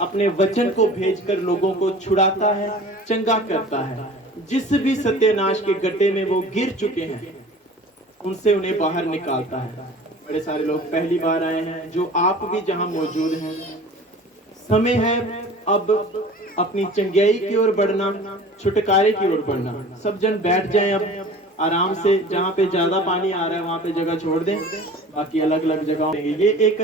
अपने वचन को भेजकर लोगों को छुड़ाता है, चंगा करता है। जिस भी सत्यानाश के गड्ढे में वो गिर चुके हैं उनसे उन्हें बाहर निकालता है। बड़े सारे लोग पहली बार आए हैं, जो आप भी जहां मौजूद हैं, समय है अब अपनी चंगाई की ओर बढ़ना, छुटकारे की ओर बढ़ना। सब जन बैठ जाएं अब आराम से, जहां पे ज्यादा पानी आ रहा है वहां पे जगह छोड़ दें, बाकी अलग अलग जगह। ये एक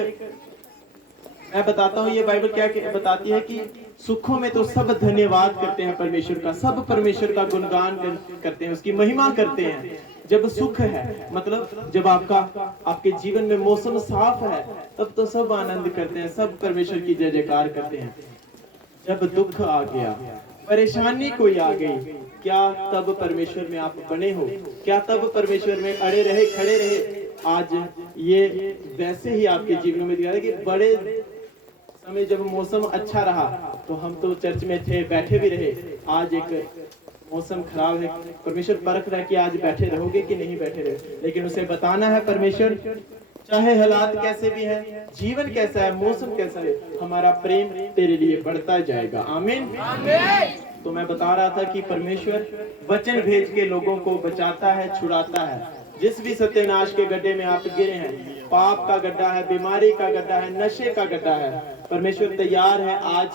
मैं बताता हूँ, ये बाइबल क्या बताती है कि सुखों में तो सब धन्यवाद करते हैं परमेश्वर का, सब परमेश्वर का गुणगान करते हैं, उसकी महिमा करते हैं। जब सुख है मतलब जब आपके जीवन में मौसम साफ है, तब तो सब आनंद करते हैं, सब परमेश्वर की जय जयकार करते हैं। जब दुख आ गया, परेशानी कोई आ गई, क्या तब परमेश्वर में आप बने हो? क्या तब परमेश्वर में अड़े रहे, खड़े रहे? आज ये वैसे ही आपके जीवन में दिखा है कि बड़े समय जब मौसम अच्छा रहा तो हम तो चर्च में थे, बैठे भी रहे। आज एक मौसम खराब है, परमेश्वर परख रहा है कि आज बैठे रहोगे कि नहीं बैठे रहे। लेकिन उसे बताना है, परमेश्वर चाहे हालात कैसे भी हैं, जीवन कैसा है, मौसम कैसा है, हमारा प्रेम तेरे लिए बढ़ता जाएगा। आमीन। तो मैं बता रहा था कि परमेश्वर वचन भेज के लोगों को बचाता है, छुड़ाता है। जिस भी सत्यानाश के गड्ढे में आप गिरे हैं, पाप का गड्ढा है, बीमारी का गड्ढा है, नशे का गड्ढा है, परमेश्वर तैयार है आज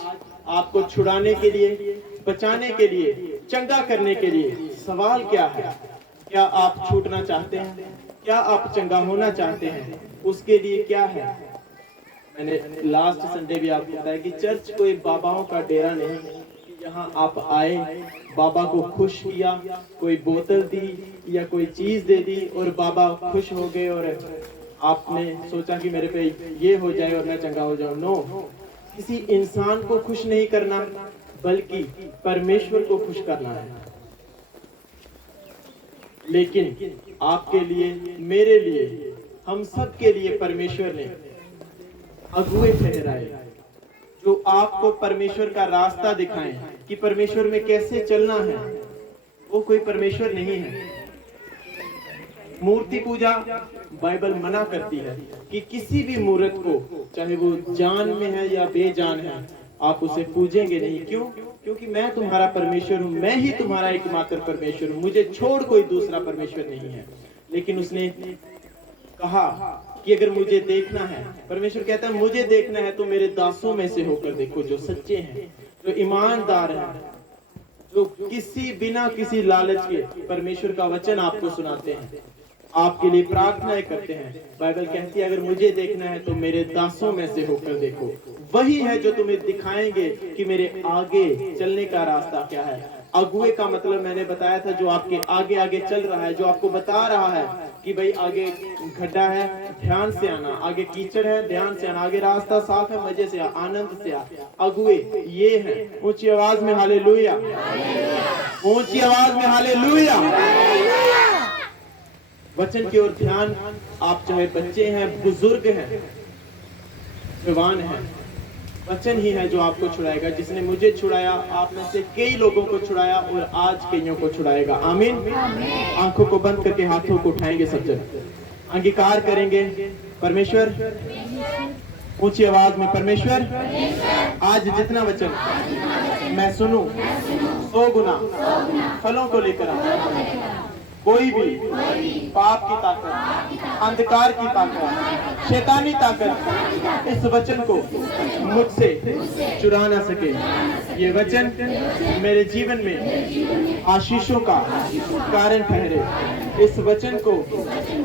आपको छुड़ाने के लिए, बचाने के लिए, चंगा करने के लिए। सवाल क्या है? क्या आप छूटना चाहते हैं? क्या आप चंगा होना चाहते हैं? उसके लिए क्या है? मैंने लास्ट संडे भी आपको बताया कि चर्च कोई बाबाओं का डेरा नहीं, यहाँ आप आए, बाबा को खुश किया, कोई बोतल दी या कोई चीज दे दी और बाबा खुश हो गए और आपने सोचा कि मेरे पे ये हो जाए और मैं चंगा हो जाऊं। नो, किसी इंसान को खुश नहीं करना, बल्कि परमेश्वर को खुश करना है। लेकिन आपके लिए, मेरे लिए, हम सब के लिए परमेश्वर ने अगुए ठहराए, जो आपको परमेश्वर का रास्ता दिखाएं कि परमेश्वर में कैसे चलना है। वो कोई परमेश्वर नहीं है। मूर्ति पूजा बाइबल मना करती है कि किसी भी मूर्त को, चाहे वो जान में है या बेजान है, आप उसे पूजेंगे नहीं। क्यों? क्योंकि मैं तुम्हारा परमेश्वर हूँ, मैं ही तुम्हारा एकमात्र परमेश्वर हूँ, मुझे छोड़ कोई दूसरा परमेश्वर नहीं है। लेकिन उसने कहा कि अगर मुझे देखना है, परमेश्वर कहता है मुझे देखना है तो मेरे दासों में से होकर देखो, जो सच्चे हैं, जो ईमानदार हैं, जो किसी बिना किसी लालच के परमेश्वर का वचन आपको सुनाते हैं, आपके लिए प्रार्थनाएं करते हैं। बाइबल कहती है अगर मुझे देखना है तो मेरे दासों में से होकर देखो। वही है जो तुम्हें दिखाएंगे कि मेरे आगे चलने का रास्ता क्या है। अगुए का मतलब मैंने बताया था, जो आपके आगे आगे चल रहा है, जो आपको बता रहा है कि भाई आगे गड्ढा है, ध्यान से आना, आगे कीचड़ है, ध्यान से आना, आगे रास्ता साफ है, मजे से आ, आनंद से आ। अगुए ये हैं। ऊंची आवाज में हालेलुया, ऊंची आवाज में हालेलुया। वचन की ओर ध्यान, आप चाहे बच्चे हैं, बुजुर्ग हैं, जवान हैं, वचन ही है जो आपको छुड़ाएगा। जिसने मुझे छुड़ाया, आप में से कई लोगों को छुड़ाया और आज कईयों को छुड़ाएगा। आमीन। आंखों को बंद करके हाथों को उठाएंगे, सब जन अंगीकार करेंगे। परमेश्वर, ऊंची आवाज में, परमेश्वर आज जितना वचन मैं सुनूं 100 गुना फलों को लेकर आऊं। कोई भी पाप की ताकत, अंधकार की ताकत, शैतानी ताकत इस वचन को मुझसे चुरा ना सके। ये वचन मेरे जीवन में आशीषों का कारण ठहरे। इस वचन को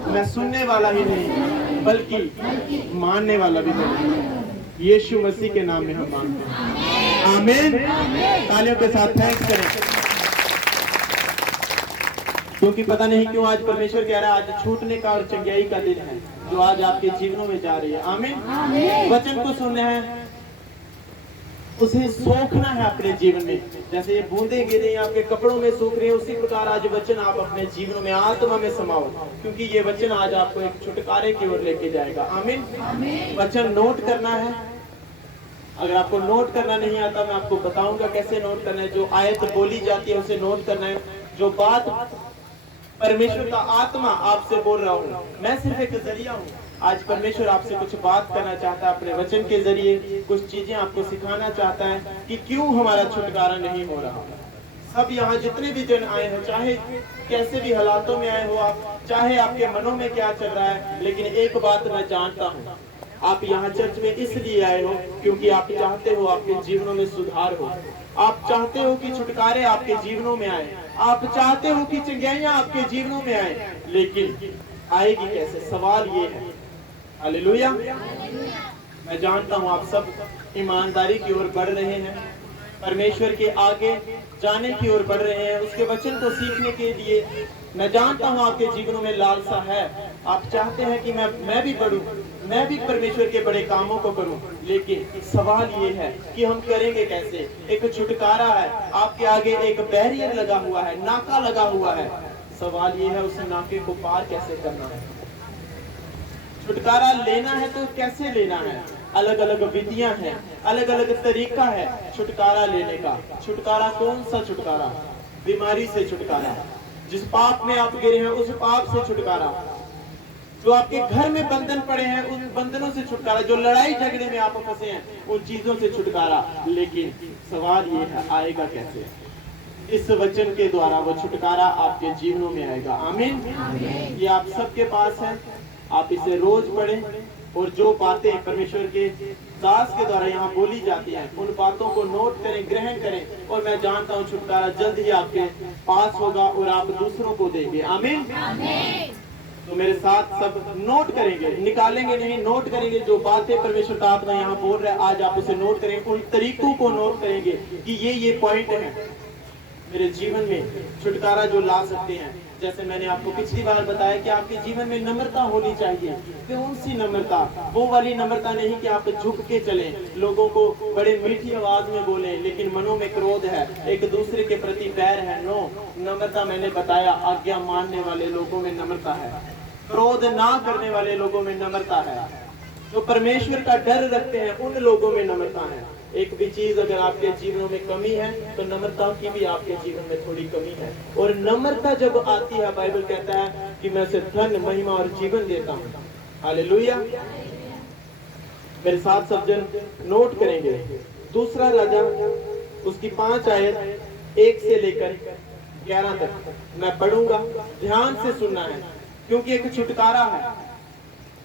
मैं सुनने वाला ही नहीं बल्कि मानने वाला भी बने। यीशु मसीह के नाम में हम मांगते हैं, आमीन। तालियों के साथ थैंक्स करें, क्योंकि पता नहीं क्यों आज परमेश्वर कह रहा है आज छूटने का और चंगाई का दिन है, जो आज आपके जीवनों में जा रही है। आमीन। वचन को सुनना है, उसे सोखना है अपने जीवन में। जैसे ये बूंदे गिर रही हैं, आपके कपड़ों में सूख रही है, उसी प्रकार आज वचन आप अपने जीवनों में, आत्मा में समाओ, क्योंकि ये वचन आज आपको एक छुटकारे की ओर लेके जाएगा। आमीन। वचन नोट करना है। अगर आपको नोट करना नहीं आता, मैं आपको बताऊंगा कैसे नोट करना है। जो आयत बोली जाती है उसे नोट करना है। जो बात परमेश्वर का आत्मा आपसे बोल रहा हूँ, मैं सिर्फ एक जरिया हूँ। आज परमेश्वर आपसे कुछ बात करना चाहता है अपने वचन के जरिए, कुछ चीजें आपको सिखाना चाहता है कि क्यों हमारा छुटकारा नहीं हो रहा। सब यहाँ जितने भी जन आए हो, चाहे कैसे भी हालातों में आए हो आप, चाहे आपके मनों में क्या चल रहा है, लेकिन एक बात मैं जानता हूँ, आप यहाँ चर्च में इसलिए आए हो क्योंकि आप चाहते हो आपके जीवनों में सुधार हो, आप चाहते हो कि छुटकारे आपके जीवनों में आए, आप चाहते हो कि चंगाइयां आपके जीवनों में आए, लेकिन आएगी कैसे? सवाल ये है। हालेलुया। मैं जानता हूँ आप सब ईमानदारी की ओर बढ़ रहे हैं, परमेश्वर के आगे जाने की ओर बढ़ रहे हैं, उसके वचन को सीखने के लिए मैं जानता हूँ आपके जीवनों में लालसा है। आप चाहते हैं कि मैं भी बढ़ूं, मैं भी परमेश्वर के बड़े कामों को करूं, लेकिन सवाल ये है कि हम करेंगे कैसे? एक छुटकारा है, आपके आगे एक बैरियर लगा हुआ है, नाका लगा हुआ है। सवाल ये है उस नाके को पार कैसे करना है। छुटकारा लेना है तो कैसे लेना है? अलग अलग विधियां हैं, अलग अलग तरीका है छुटकारा लेने का। छुटकारा कौन सा छुटकारा? बीमारी से छुटकारा, जिस पाप में आप गिरे हैं उस पाप से छुटकारा, जो आपके घर में बंधन पड़े हैं उन बंधनों से छुटकारा, जो लड़ाई झगड़े में आप फंसे हैं उन चीजों से छुटकारा। लेकिन सवाल ये है आएगा कैसे? इस वचन के द्वारा वो छुटकारा आपके जीवनों में आएगा। आमीन। ये आप सबके पास है, आप इसे रोज पढ़ें और जो बातें परमेश्वर के दास के द्वारा यहाँ बोली जाती हैं उन बातों को नोट करें, ग्रहण करें, और मैं जानता हूँ छुटकारा जल्द ही आपके पास होगा और आप दूसरों को देंगे। आमीन। तो मेरे साथ सब नोट करेंगे, निकालेंगे नहीं, नोट करेंगे। जो बातें परमेश्वर का आत्मा यहाँ बोल रहा है आज आप उसे नोट करेंगे, उन तरीकों को नोट करेंगे कि ये पॉइंट है मेरे जीवन में छुटकारा जो ला सकते हैं। जैसे मैंने आपको पिछली बार बताया कि आपके जीवन में नम्रता होनी चाहिए। कौन सी नम्रता? वो वाली नम्रता नहीं कि आप झुक के चलें, लोगों को बड़े मीठी आवाज में बोलें, लेकिन मनों में क्रोध है, एक दूसरे के प्रति बैर है। नो, नम्रता मैंने बताया आज्ञा मानने वाले लोगों में नम्रता है, क्रोध ना करने वाले लोगों में नम्रता है, जो परमेश्वर का डर रखते हैं उन लोगों में नम्रता है। एक भी चीज अगर आपके जीवन में कमी है तो नम्रता की भी आपके जीवन में थोड़ी कमी है। और नम्रता जब आती है, बाइबल कहता है कि मैं उसे धन, महिमा और जीवन देता हूँ। हालेलुया। मेरे साथ सब जन नोट करेंगे। दूसरा राजा उसकी 5 आयत 1 से लेकर 11 तक मैं पढ़ूंगा, ध्यान से सुनना है क्योंकि एक छुटकारा है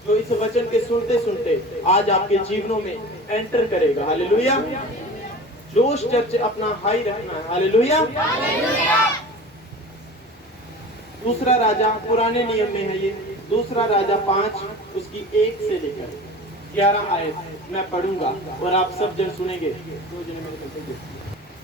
जो इस वचन के सुनते सुनते आज आपके जीवनों में एंटर करेगा। हालेलुया। जोश चर्च अपना हाई रखना है। हालेलुया। दूसरा राजा पुराने नियम में है ये, दूसरा राजा 5 उसकी 1 से लेकर 11 आयत मैं पढ़ूंगा और आप सब जन सुनेंगे।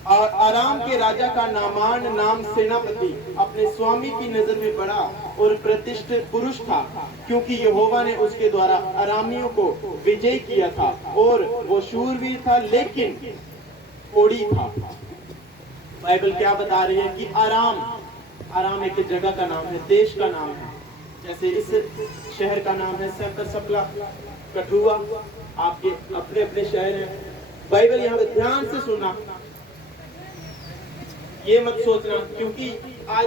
और आराम के राजा का नामान नाम सेनापति अपने स्वामी की नजर में बड़ा और प्रतिष्ठित पुरुष था, क्योंकि यहोवा ने उसके द्वारा अरामियों को विजय किया था और वो शूरवीर था लेकिन कोढ़ी था। बाइबल क्या बता रही है कि आराम एक जगह का नाम है, देश का नाम है। जैसे इस शहर का नाम है सकला, कठुआ, आपके अपने अपने शहर हैं। बाइबल यहाँ पे ध्यान से सुनना, ये मत सोचना, क्योंकि आज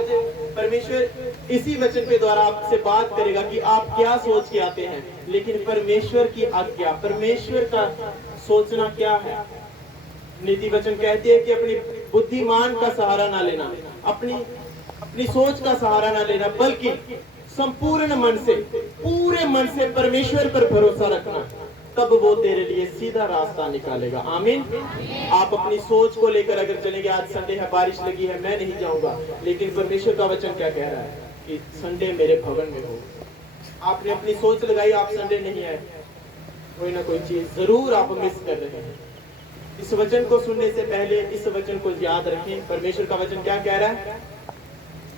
परमेश्वर इसी वचन के द्वारा आपसे बात करेगा कि आप क्या सोच के आते हैं, लेकिन परमेश्वर की आज्ञा, परमेश्वर का सोचना क्या है। नीति वचन कहती है कि अपनी बुद्धिमान का सहारा ना लेना, अपनी सोच का सहारा ना लेना, बल्कि संपूर्ण मन से, पूरे मन से परमेश्वर पर भरोसा रखना, तब वो तेरे लिए सीधा रास्ता निकालेगा। आमीन। आप अपनी सोच को लेकर अगर चलेंगे, आज संडे है, बारिश लगी है, मैं नहीं जाऊंगा, लेकिन परमेश्वर का वचन क्या कह रहा है कि संडे मेरे भवन में हो। आपने अपनी सोच लगाई, आप संडे नहीं आए, कोई ना कोई चीज जरूर आप मिस कर रहे हैं। इस वचन को सुनने से पहले इस वचन को याद रखें। परमेश्वर का वचन क्या कह रहा है?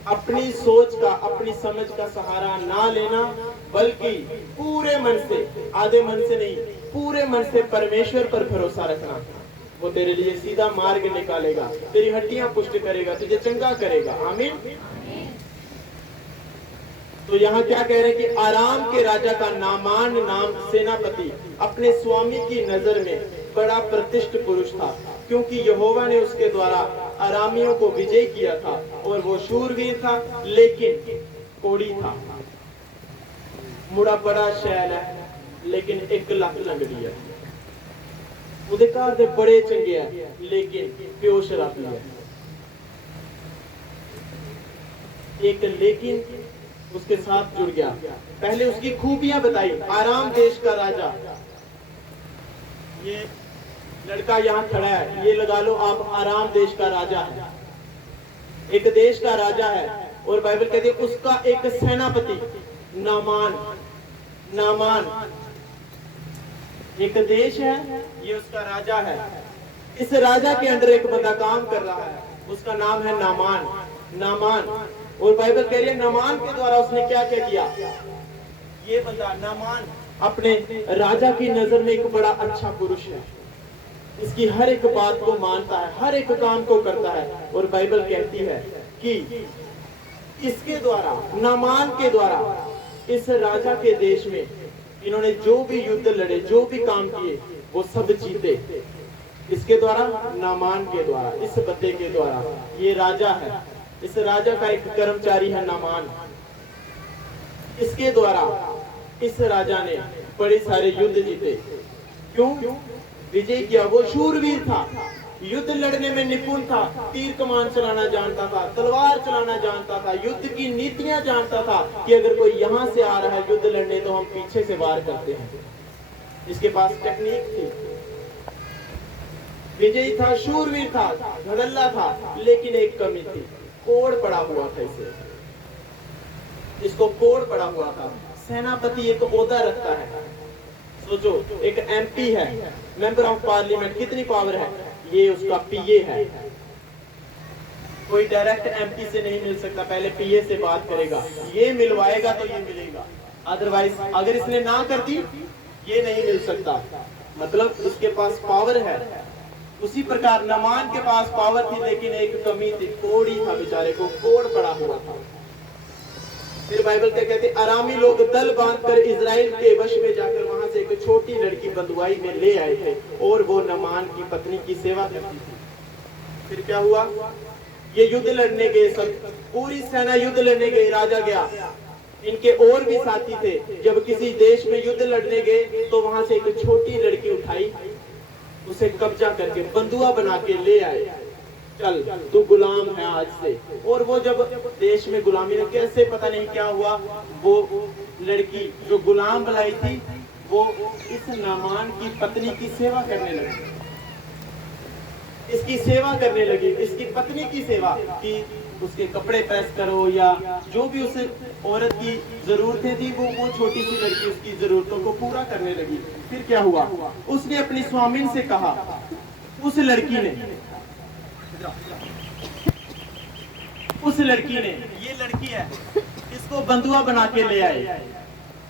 अपनी सोच का, अपनी समझ का सहारा ना लेना, बल्कि पूरे मन से, आधे मन से नहीं, पूरे मन से परमेश्वर पर भरोसा रखना। वो तेरे लिए सीधा मार्ग निकालेगा, तेरी हड्डियां पुष्ट करेगा, तुझे चंगा करेगा। आमीन। तो यहाँ क्या कह रहे हैं कि आराम के राजा का नामान नाम सेनापति अपने स्वामी की नजर में बड़ा प्रतिष्ठित पुरुष था, क्योंकि यहोवा ने उसके द्वारा अरामियों को विजय किया था और वो शूरवीर था लेकिन कोढ़ी था। मुड़ा बड़ा शैल है, लेकिन 1 लाख लंगड़ी है। ਉਹਦੇ ਘਰ ਦੇ बड़े चंगे है लेकिन प्यो शराबी है। एक लेकिन उसके साथ जुड़ गया। पहले उसकी खूबियां बताई, आराम देश का राजा। ये लड़का यहाँ खड़ा है, ये लगा लो आप आराम देश का राजा है, एक देश का राजा है। और बाइबल कहती है उसका एक सेनापति नामान, नामान एक देश है, ये उसका राजा है। इस राजा के अंडर एक बंदा काम कर रहा है, उसका नाम है नामान, नामान। और बाइबल कह रही है नामान के द्वारा उसने क्या क्या किया। ये बंदा नामान अपने राजा की नजर में एक बड़ा अच्छा पुरुष है, इसकी हर एक बात को मानता है, हर एक काम को करता है। और बाइबल कहती है कि इसके द्वारा, नामान के द्वारा इस राजा के देश में इन्होंने जो भी युद्ध लड़े, जो भी काम किए, वो सब जीते। इसके द्वारा, नामान के द्वारा, इस बंदे के द्वारा। ये राजा है, इस राजा का एक कर्मचारी है नामान। इसके द्वारा इस राजा ने बड़े सारे युद्ध जीते। क्यों विजय किया? वो शूरवीर था, युद्ध लड़ने में निपुण था, तीर कमान चलाना जानता था, तलवार चलाना जानता था, युद्ध की नीतियां जानता था कि अगर कोई यहां से आ रहा है युद्ध लड़ने तो हम पीछे से वार करते हैं। इसके पास टेक्निक थी, विजयी था, शूरवीर था, धड़ल्ला था। लेकिन एक कमी थी, कोड़ पड़ा हुआ था इसे, इसको कोड़ पड़ा हुआ था। सेनापति एक ओहदा रखता है, सोचो एक एमपी है, मेंबर ऑफ पार्लियामेंट, कितनी पावर है? ये उसका पीए है। कोई डायरेक्ट एमपी से नहीं मिल सकता, पहले पीए से बात करेगा, ये मिलवाएगा तो ये मिलेगा, अदरवाइज अगर इसने ना कर दी ये नहीं मिल सकता। मतलब उसके पास पावर है। उसी प्रकार नामान के पास पावर थी, लेकिन एक कमी थी, कोड़ी था, बेचारे को कोड़ पड़ा हुआ था। फिर बाइबल क्या कहते, अरामी लोग दल बांधकर इजराइल के वश में जाकर वहां से एक छोटी लड़की बंधुआई में ले आए थे और वो नामान की पत्नी की सेवा करती थी। फिर क्या हुआ? ये युद्ध लड़ने गए, सब पूरी सेना युद्ध लड़ने गई, राजा गया, इनके और भी साथी थे। जब किसी देश में युद्ध लड़ने गए तो वहां से एक छोटी लड़की उठाई, उसे कब्जा करके बंधुआ बना के ले आए, चल तू गुलाम है आज से। और वो जब देश में गुलामी ने कैसे पता नहीं क्या हुआ, वो लड़की जो गुलाम बनाई थी वो इस नामान की पत्नी की सेवा करने लगी, इसकी सेवा करने लगी, इसकी पत्नी की सेवा कि उसके कपड़े प्रेस करो या जो भी उस औरत की जरूरतें थी वो छोटी सी लड़की उसकी जरूरतों को पूरा करने लगी। फिर क्या हुआ? उसने अपनी स्वामिन से कहा, उस लड़की ने, ये लड़की है, इसको बंधुआ बना के ले आए,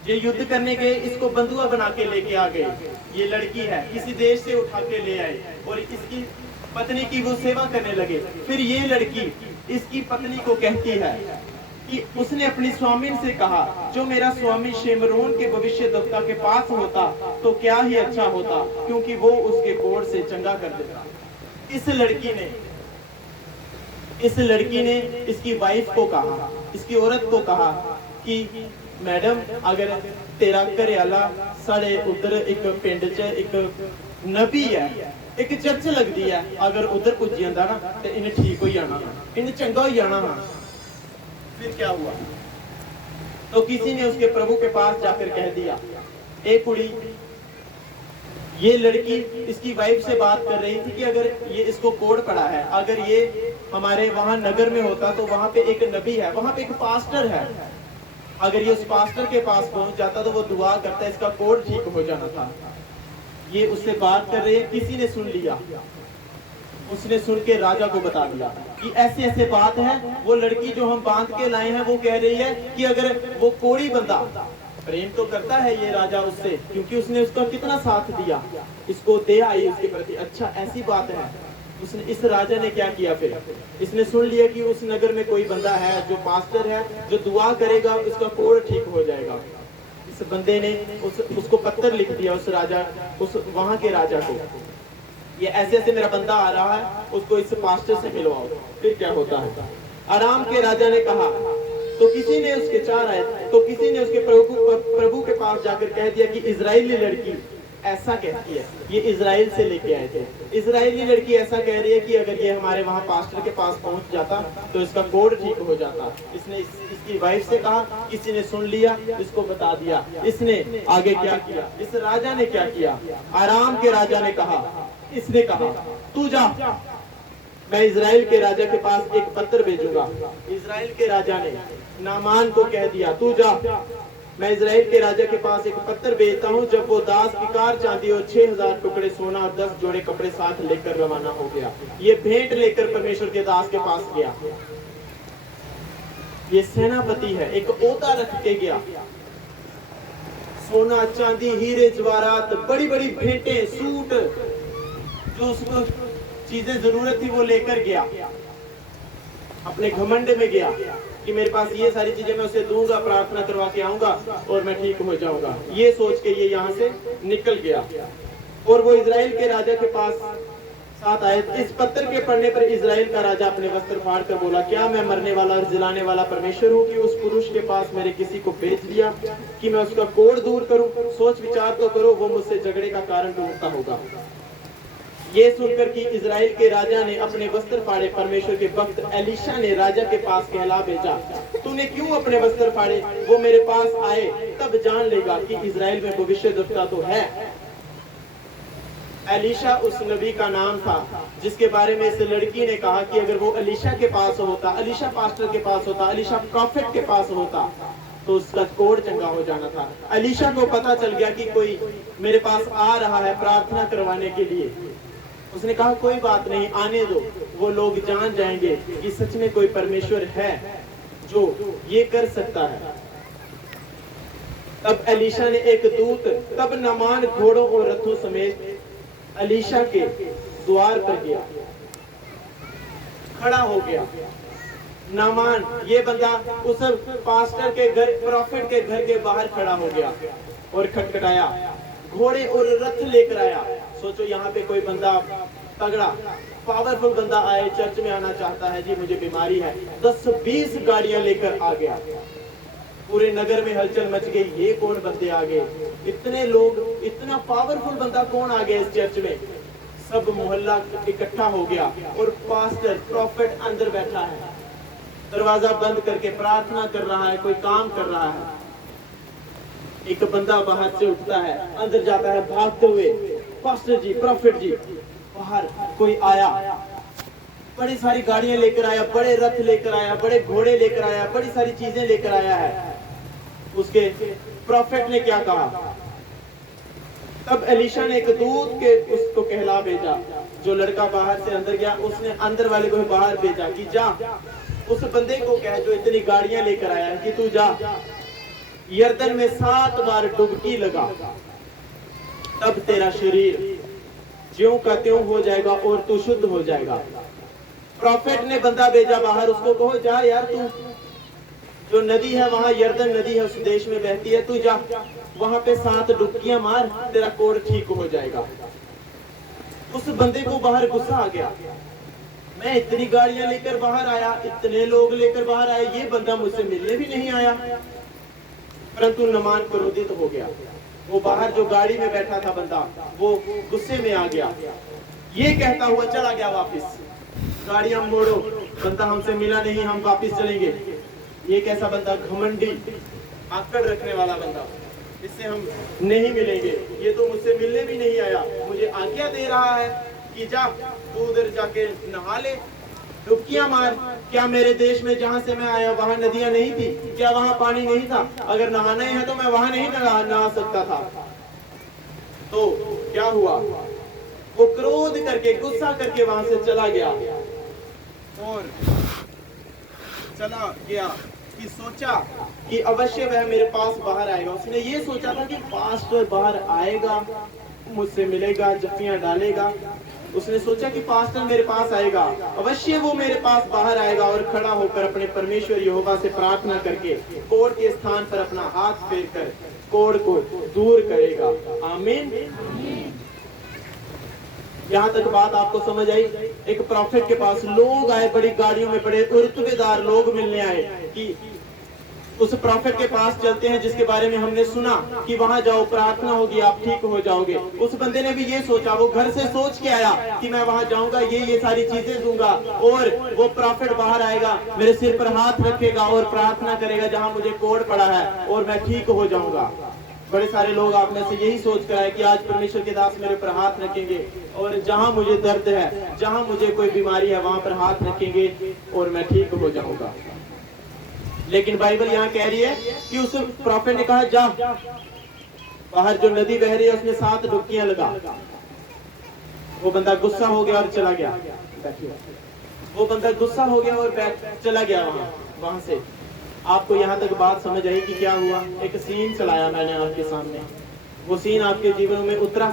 ये युद्ध करने गए, इसको बंधुआ बना के लेके आ गए। ये लड़की है, किसी देश से उठा के ले आए और इसकी पत्नी की वो सेवा करने लगे। फिर ये लड़की इसकी पत्नी को कहती है कि उसने अपनी स्वामी से कहा, जो मेरा स्वामी शेमरोन के भविष्यद्वक्ता के पास होता तो क्या ही अच्छा होता, क्योंकि वो उसके कोढ़ से चंगा कर देता। इस लड़की ने इसकी वाइफ को कहा, इसकी औरत को कहा कि मैडम अगर तेरा घरेआला साढ़े उधर एक पिंड च एक नबी है, एक चर्च लगती है, अगर उधर पुज जाता ना तो इन्हें ठीक हो जाना, इन्हें चंगा हो जाना। फिर क्या हुआ? तो किसी ने उसके प्रभु के पास जाकर कह दिया, एक कुड़ी, ये लड़की इसकी वाइफ से बात कर रही थी कि अगर ये इसको कोड़ पड़ा है, अगर ये हमारे वहां नगर में होता तो वहां पे एक नबी है, वहां पे एक पास्टर है, अगर ये उस पास्टर के पास पहुंच जाता तो वो दुआ करता, इसका कोड़ ठीक हो जाना था। ये उससे बात कर रही है, किसी ने सुन लिया, उसने सुन के राजा को बता दिया कि ऐसे ऐसे बात है, वो लड़की जो हम बांध के लाए हैं वो कह रही है कि अगर वो कोड़ी बंदा, प्रेम तो करता है ये राजा उससे, क्योंकि उसने उसका कितना साथ दिया, इसको दे आई उसके प्रति, अच्छा ऐसी बात है। उसने, इस राजा ने क्या किया, फिर इसने सुन लिया कि उस नगर में कोई बंदा है जो पास्टर है, जो दुआ करेगा उसका कोड़ ठीक हो जाएगा। इस बंदे ने उसको पत्र लिख दिया, उस राजा, उस वहां के राजा को, ये ऐसे ऐसे मेरा बंदा आ रहा है, उसको इस पास्टर से मिलवाओ। फिर क्या होता है? आराम के राजा ने कहा तो किसी ने उसके 4 आए, तो किसी ने उसके प्रभु के पास जाकर कह दिया कि इजरायली लड़की ऐसा कहती है, ये इजराइल से लेके आए थे, इजरायली लड़की ऐसा कह रही है कि अगर ये हमारे वहाँ पास्टर के पास पहुंच जाता तो इसका कोड ठीक हो जाता। इसने इसकी वाइफ से कहा, किसी ने सुन लिया, इसको बता दिया। इसने आगे क्या किया, इस राजा ने क्या किया, आराम के राजा ने कहा, इसने कहा तू जा, मैं इजराइल के राजा के पास एक पत्र भेजूंगा। इजराइल के राजा ने नामान को कह दिया, तू जा, मैं इजराइल के राजा के पास एक पत्र भेजता हूँ। जब वो दास की कार चांदी और 6000 टुकड़े सोना और 10 जोड़े कपड़े साथ लेकर रवाना हो गया। ये भेंट लेकर परमेश्वर के दास के पास गया। ये सेनापति है, एक ओता रख के गया, सोना चांदी हीरे जवाहरात, बड़ी बड़ी भेंटें, सूट, जो उसको चीजें जरूरत थी वो लेकर गया। अपने घमंड में गया कि मेरे पास ये सारी चीजें मैं उसे दूंगा, प्रार्थना करवा के आऊंगा और मैं ठीक हो जाऊंगा। ये सोच के ये यहाँ से निकल गया और वो इजराइल के राजा के पास साथ आए। इस पत्र के पढ़ने पर इजराइल का राजा अपने वस्त्र फाड़ कर बोला, क्या मैं मरने वाला और जिलाने वाला परमेश्वर हूँ कि उस पुरुष के पास मेरे किसी को भेज दिया कि मैं उसका कोढ़ दूर करूं? सोच विचार तो करो, वो मुझसे झगड़े का कारण ढूंढता होगा। ये सुनकर कि इजराइल के राजा ने अपने वस्त्र फाड़े, परमेश्वर के भक्त एलीशा ने राजा के पास कहला भेजा, तूने क्यों अपने वस्त्र फाड़े? वो मेरे पास आए तब जान लेगा कि इजराइल में भविष्यद्वक्ता तो है। एलीशा उस नबी का नाम था जिसके बारे में इस लड़की ने कहा कि अगर वो एलीशा के पास होता, एलीशा पास्टर के पास होता, एलीशा प्रॉफिट के पास होता तो उसका कोढ़ चंगा हो जाना था। एलीशा को पता चल गया कि कोई मेरे पास आ रहा है प्रार्थना करवाने के लिए। उसने कहा कोई बात नहीं, आने दो, वो लोग जान जाएंगे कि सच में कोई परमेश्वर है जो ये कर सकता है। तब एलीशा ने एक दूत, तब नामान घोड़ों और रथों समेत एलीशा के द्वार पर गया, खड़ा हो गया। नामान ये बंदा उस पास्टर के घर, प्रॉफिट के घर के बाहर खड़ा हो गया और खटखटाया, घोड़े और रथ लेकर आया। सोचो यहाँ पे कोई बंदा तगड़ा पावरफुल बंदा आए, चर्च में आना चाहता है, जी मुझे बीमारी है, 10-20 गाड़ियां लेकर आ गया। पूरे नगर में हलचल मच गई, ये कौन बंदे आ गए, इतने लोग, इतना पावरफुल बंदा कौन आ गया इस चर्च में? सब मोहल्ला इकट्ठा हो गया और पास्टर प्रॉफिट अंदर बैठा है, दरवाजा बंद करके प्रार्थना कर रहा है, कोई काम कर रहा है। एक बंदा बाहर से उठता है, अंदर जाता है भागते हुए, पास्टर जी, प्रॉफिट जी। बाहर कोई आया, बड़ी सारी गाड़ियां लेकर आया, बड़े रथ लेकर आया, बड़े घोड़े लेकर आया, बड़ी सारी चीजें लेकर आया है। उसके प्रॉफिट ने क्या कहा? तब एलीशा ने एक दूत के उसको कहला भेजा, जो लड़का बाहर से अंदर गया, उसने अंदर वाले को बाहर भेजा कि जा उस बंदे को कह जो इतनी गाड़ियां लेकर आया है कि तू जा यर्दन में 7 बार डुबकी लगा, तब तेरा शरीर ज्यों का त्यों हो जाएगा और तू शुद्ध हो जाएगा। प्रॉफिट ने बंदा भेजा बाहर, उसको कहो जा यार, तू जो नदी है वहां, यर्दन नदी है उस देश में बहती है, तू जा वहां पे 7 डुबकियां मार, तेरा कोढ़ ठीक हो जाएगा। उस बंदे को बाहर गुस्सा आ गया, मैं इतनी गाड़ियां लेकर बाहर आया, इतने लोग लेकर बाहर आए, ये बंदा मुझसे मिलने भी नहीं आया। परंतु नामान क्रोधित हो गया। वो बाहर जो गाड़ी में बैठा था बंदा, वो गुस्से में आ गया, ये कहता हुआ चला गया वापस, गाड़ियां मोड़ो, बंदा हमसे मिला नहीं, हम वापस चलेंगे। ये कैसा बंदा, घमंडी, आकड़ रखने वाला बंदा, इससे हम नहीं मिलेंगे, ये तो मुझसे मिलने भी नहीं आया, मुझे आज्ञा दे रहा है कि जा तू उधर जाके नहा ले, डुबकियां मार। क्या मेरे देश में जहां से मैं आया वहां नदियां नहीं थी? क्या वहां पानी नहीं था? अगर नहाना ही है तो मैं वहां नहीं नहा सकता था? तो क्या हुआ, वो क्रोध करके, गुस्सा करके वहां से चला गया और चला गया कि सोचा कि अवश्य वह मेरे पास बाहर आएगा। उसने ये सोचा था कि पास्टर बाहर आएगा, मुझसे मिलेगा, जफ्फियां डालेगा। उसने सोचा कि पास्टर मेरे पास आएगा, अवश्य वो मेरे पास बाहर आएगा और खड़ा होकर अपने परमेश्वर यहोवा से प्रार्थना करके कोढ़ के स्थान पर अपना हाथ फेर कर कोढ़ को दूर करेगा। आमीन। यहाँ तक बात आपको समझ आई? एक प्रॉफिट के पास लोग आए, बड़ी गाड़ियों में, बड़े रुतबेदार लोग मिलने आए कि उस प्रॉफिट के पास चलते हैं जिसके बारे में हमने सुना कि वहां जाओ, प्रार्थना होगी, आप ठीक हो जाओगे। उस बंदे ने भी ये सोचा, वो घर से सोच के आया कि मैं वहां जाऊंगा, ये सारी चीजें दूंगा, और वो प्रॉफिट बाहर आएगा, मेरे सिर पर हाथ रखेगा और प्रार्थना करेगा जहां मुझे कोड़ पड़ा है, और मैं ठीक हो जाऊंगा। बड़े सारे लोग आप में से यही सोच कर आए कि आज परमेश्वर के दास मेरे पर हाथ रखेंगे और जहां मुझे दर्द है, जहां मुझे कोई बीमारी है, वहां पर हाथ रखेंगे और मैं ठीक हो जाऊंगा। लेकिन बाइबल यहाँ कह रही है कि उस प्रॉफिट ने कहा, जा बाहर जो नदी बह रही है उसमें 7 डुबकियां लगा। वो बंदा गुस्सा हो गया और चला गया। वो बंदा गुस्सा हो गया और चला गया वहां से। आपको यहाँ तक बात समझ आई कि क्या हुआ? एक सीन चलाया मैंने आपके सामने, वो सीन आपके जीवन में उतरा।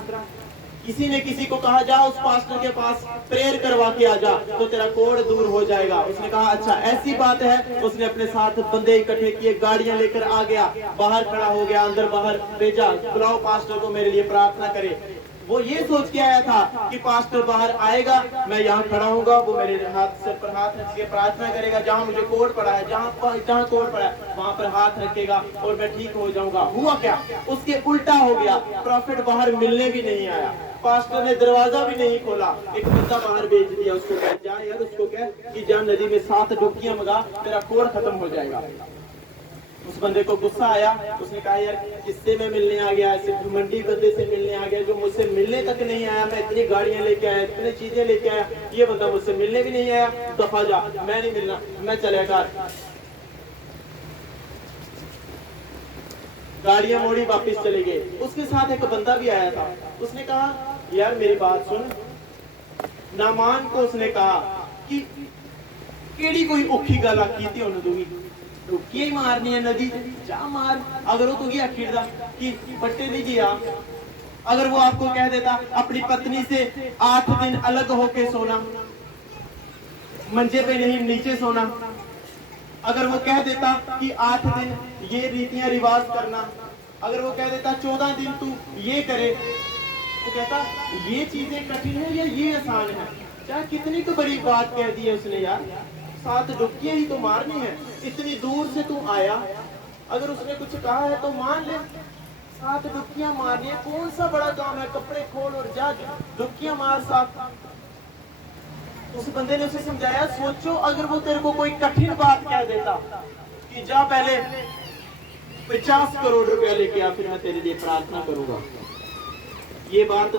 किसी ने किसी को कहा, जा उस पास्टर के पास प्रेयर करवा के आ जा तो तेरा कोड़ दूर हो जाएगा। उसने कहा अच्छा ऐसी बात है। उसने अपने साथ बंदे इकट्ठे किए, गाड़ियां लेकर आ गया, बाहर खड़ा हो गया, अंदर बाहर भेजा, बुलाओ पास्टर को मेरे लिए प्रार्थना करे। वो ये सोच के आया था कि पास्टर बाहर आएगा, मैं यहाँ खड़ा हूँगा, वो मेरे हाथ सर पर हाथ रख के प्रार्थना करेगा, जहाँ मुझे कोड़ पड़ा है, जहाँ कोड़ पड़ा है वहां पर हाथ रखेगा और मैं ठीक हो जाऊंगा। हुआ क्या? उसके उल्टा हो गया। प्रॉफिट बाहर मिलने भी नहीं आया, पास्टर ने दरवाजा भी नहीं खोला, एक बंदा बाहर भेज दिया। उसको कह, जा यार, उसको कह कि जा नदी में 7 डुबकियां मंगा, तेरा कोड़ खत्म हो जाएगा। उस बंदे को गुस्सा आया। उसने कहा यार किससे मैं मिलने आ गया, ऐसे घमंडी बंदे से मिलने आ गया जो मुझसे मिलने तक नहीं आया। मैं इतनी गाड़ियां लेके आया, इतनी चीजें लेके आया, ये बंदा मुझसे मिलने भी नहीं आया। दफा जा, मैं नहीं मिलना, मैं चलेगा। गाड़ियां मोड़ी, वापिस चले गए। उसके साथ एक बंदा भी आया था। उसने कहा यार मेरी बात सुन। नामान को उसने कहा कि केड़ी कोई औखी गल आखी थी उन्होंने, दूंगी डुबकी ही मारनी है नदी, जा मार। अगर वो तुझे आखिर कि बट्टे नहीं गया, अगर वो आपको कह देता अपनी पत्नी से 8 दिन अलग होके सोना, मंजे पे नहीं नीचे सोना, अगर वो कह देता कि 8 दिन ये रीतियां रिवाज करना, अगर वो कह देता 14 दिन तू ये करे, वो कहता ये चीजें कठिन है या ये आसान है? क्या कितनी तो बड़ी बात कह दी है उसने यार, 7 डुबकियां ही तो मारनी है, इतनी दूर से तू आया। अगर उसने कुछ कहा है तो मान ले, 7 डुबकियां मारनी है, कौन सा बड़ा काम है? कपड़े खोल और जा डुबकियां मार 7। उस बंदे ने उसे समझाया, सोचो अगर वो तेरे को कोई कठिन बात कह देता कि जा पहले 50 करोड़ रुपया लेके आ, फिर मैं तेरे लिए प्रार्थना करूंगा। ये बात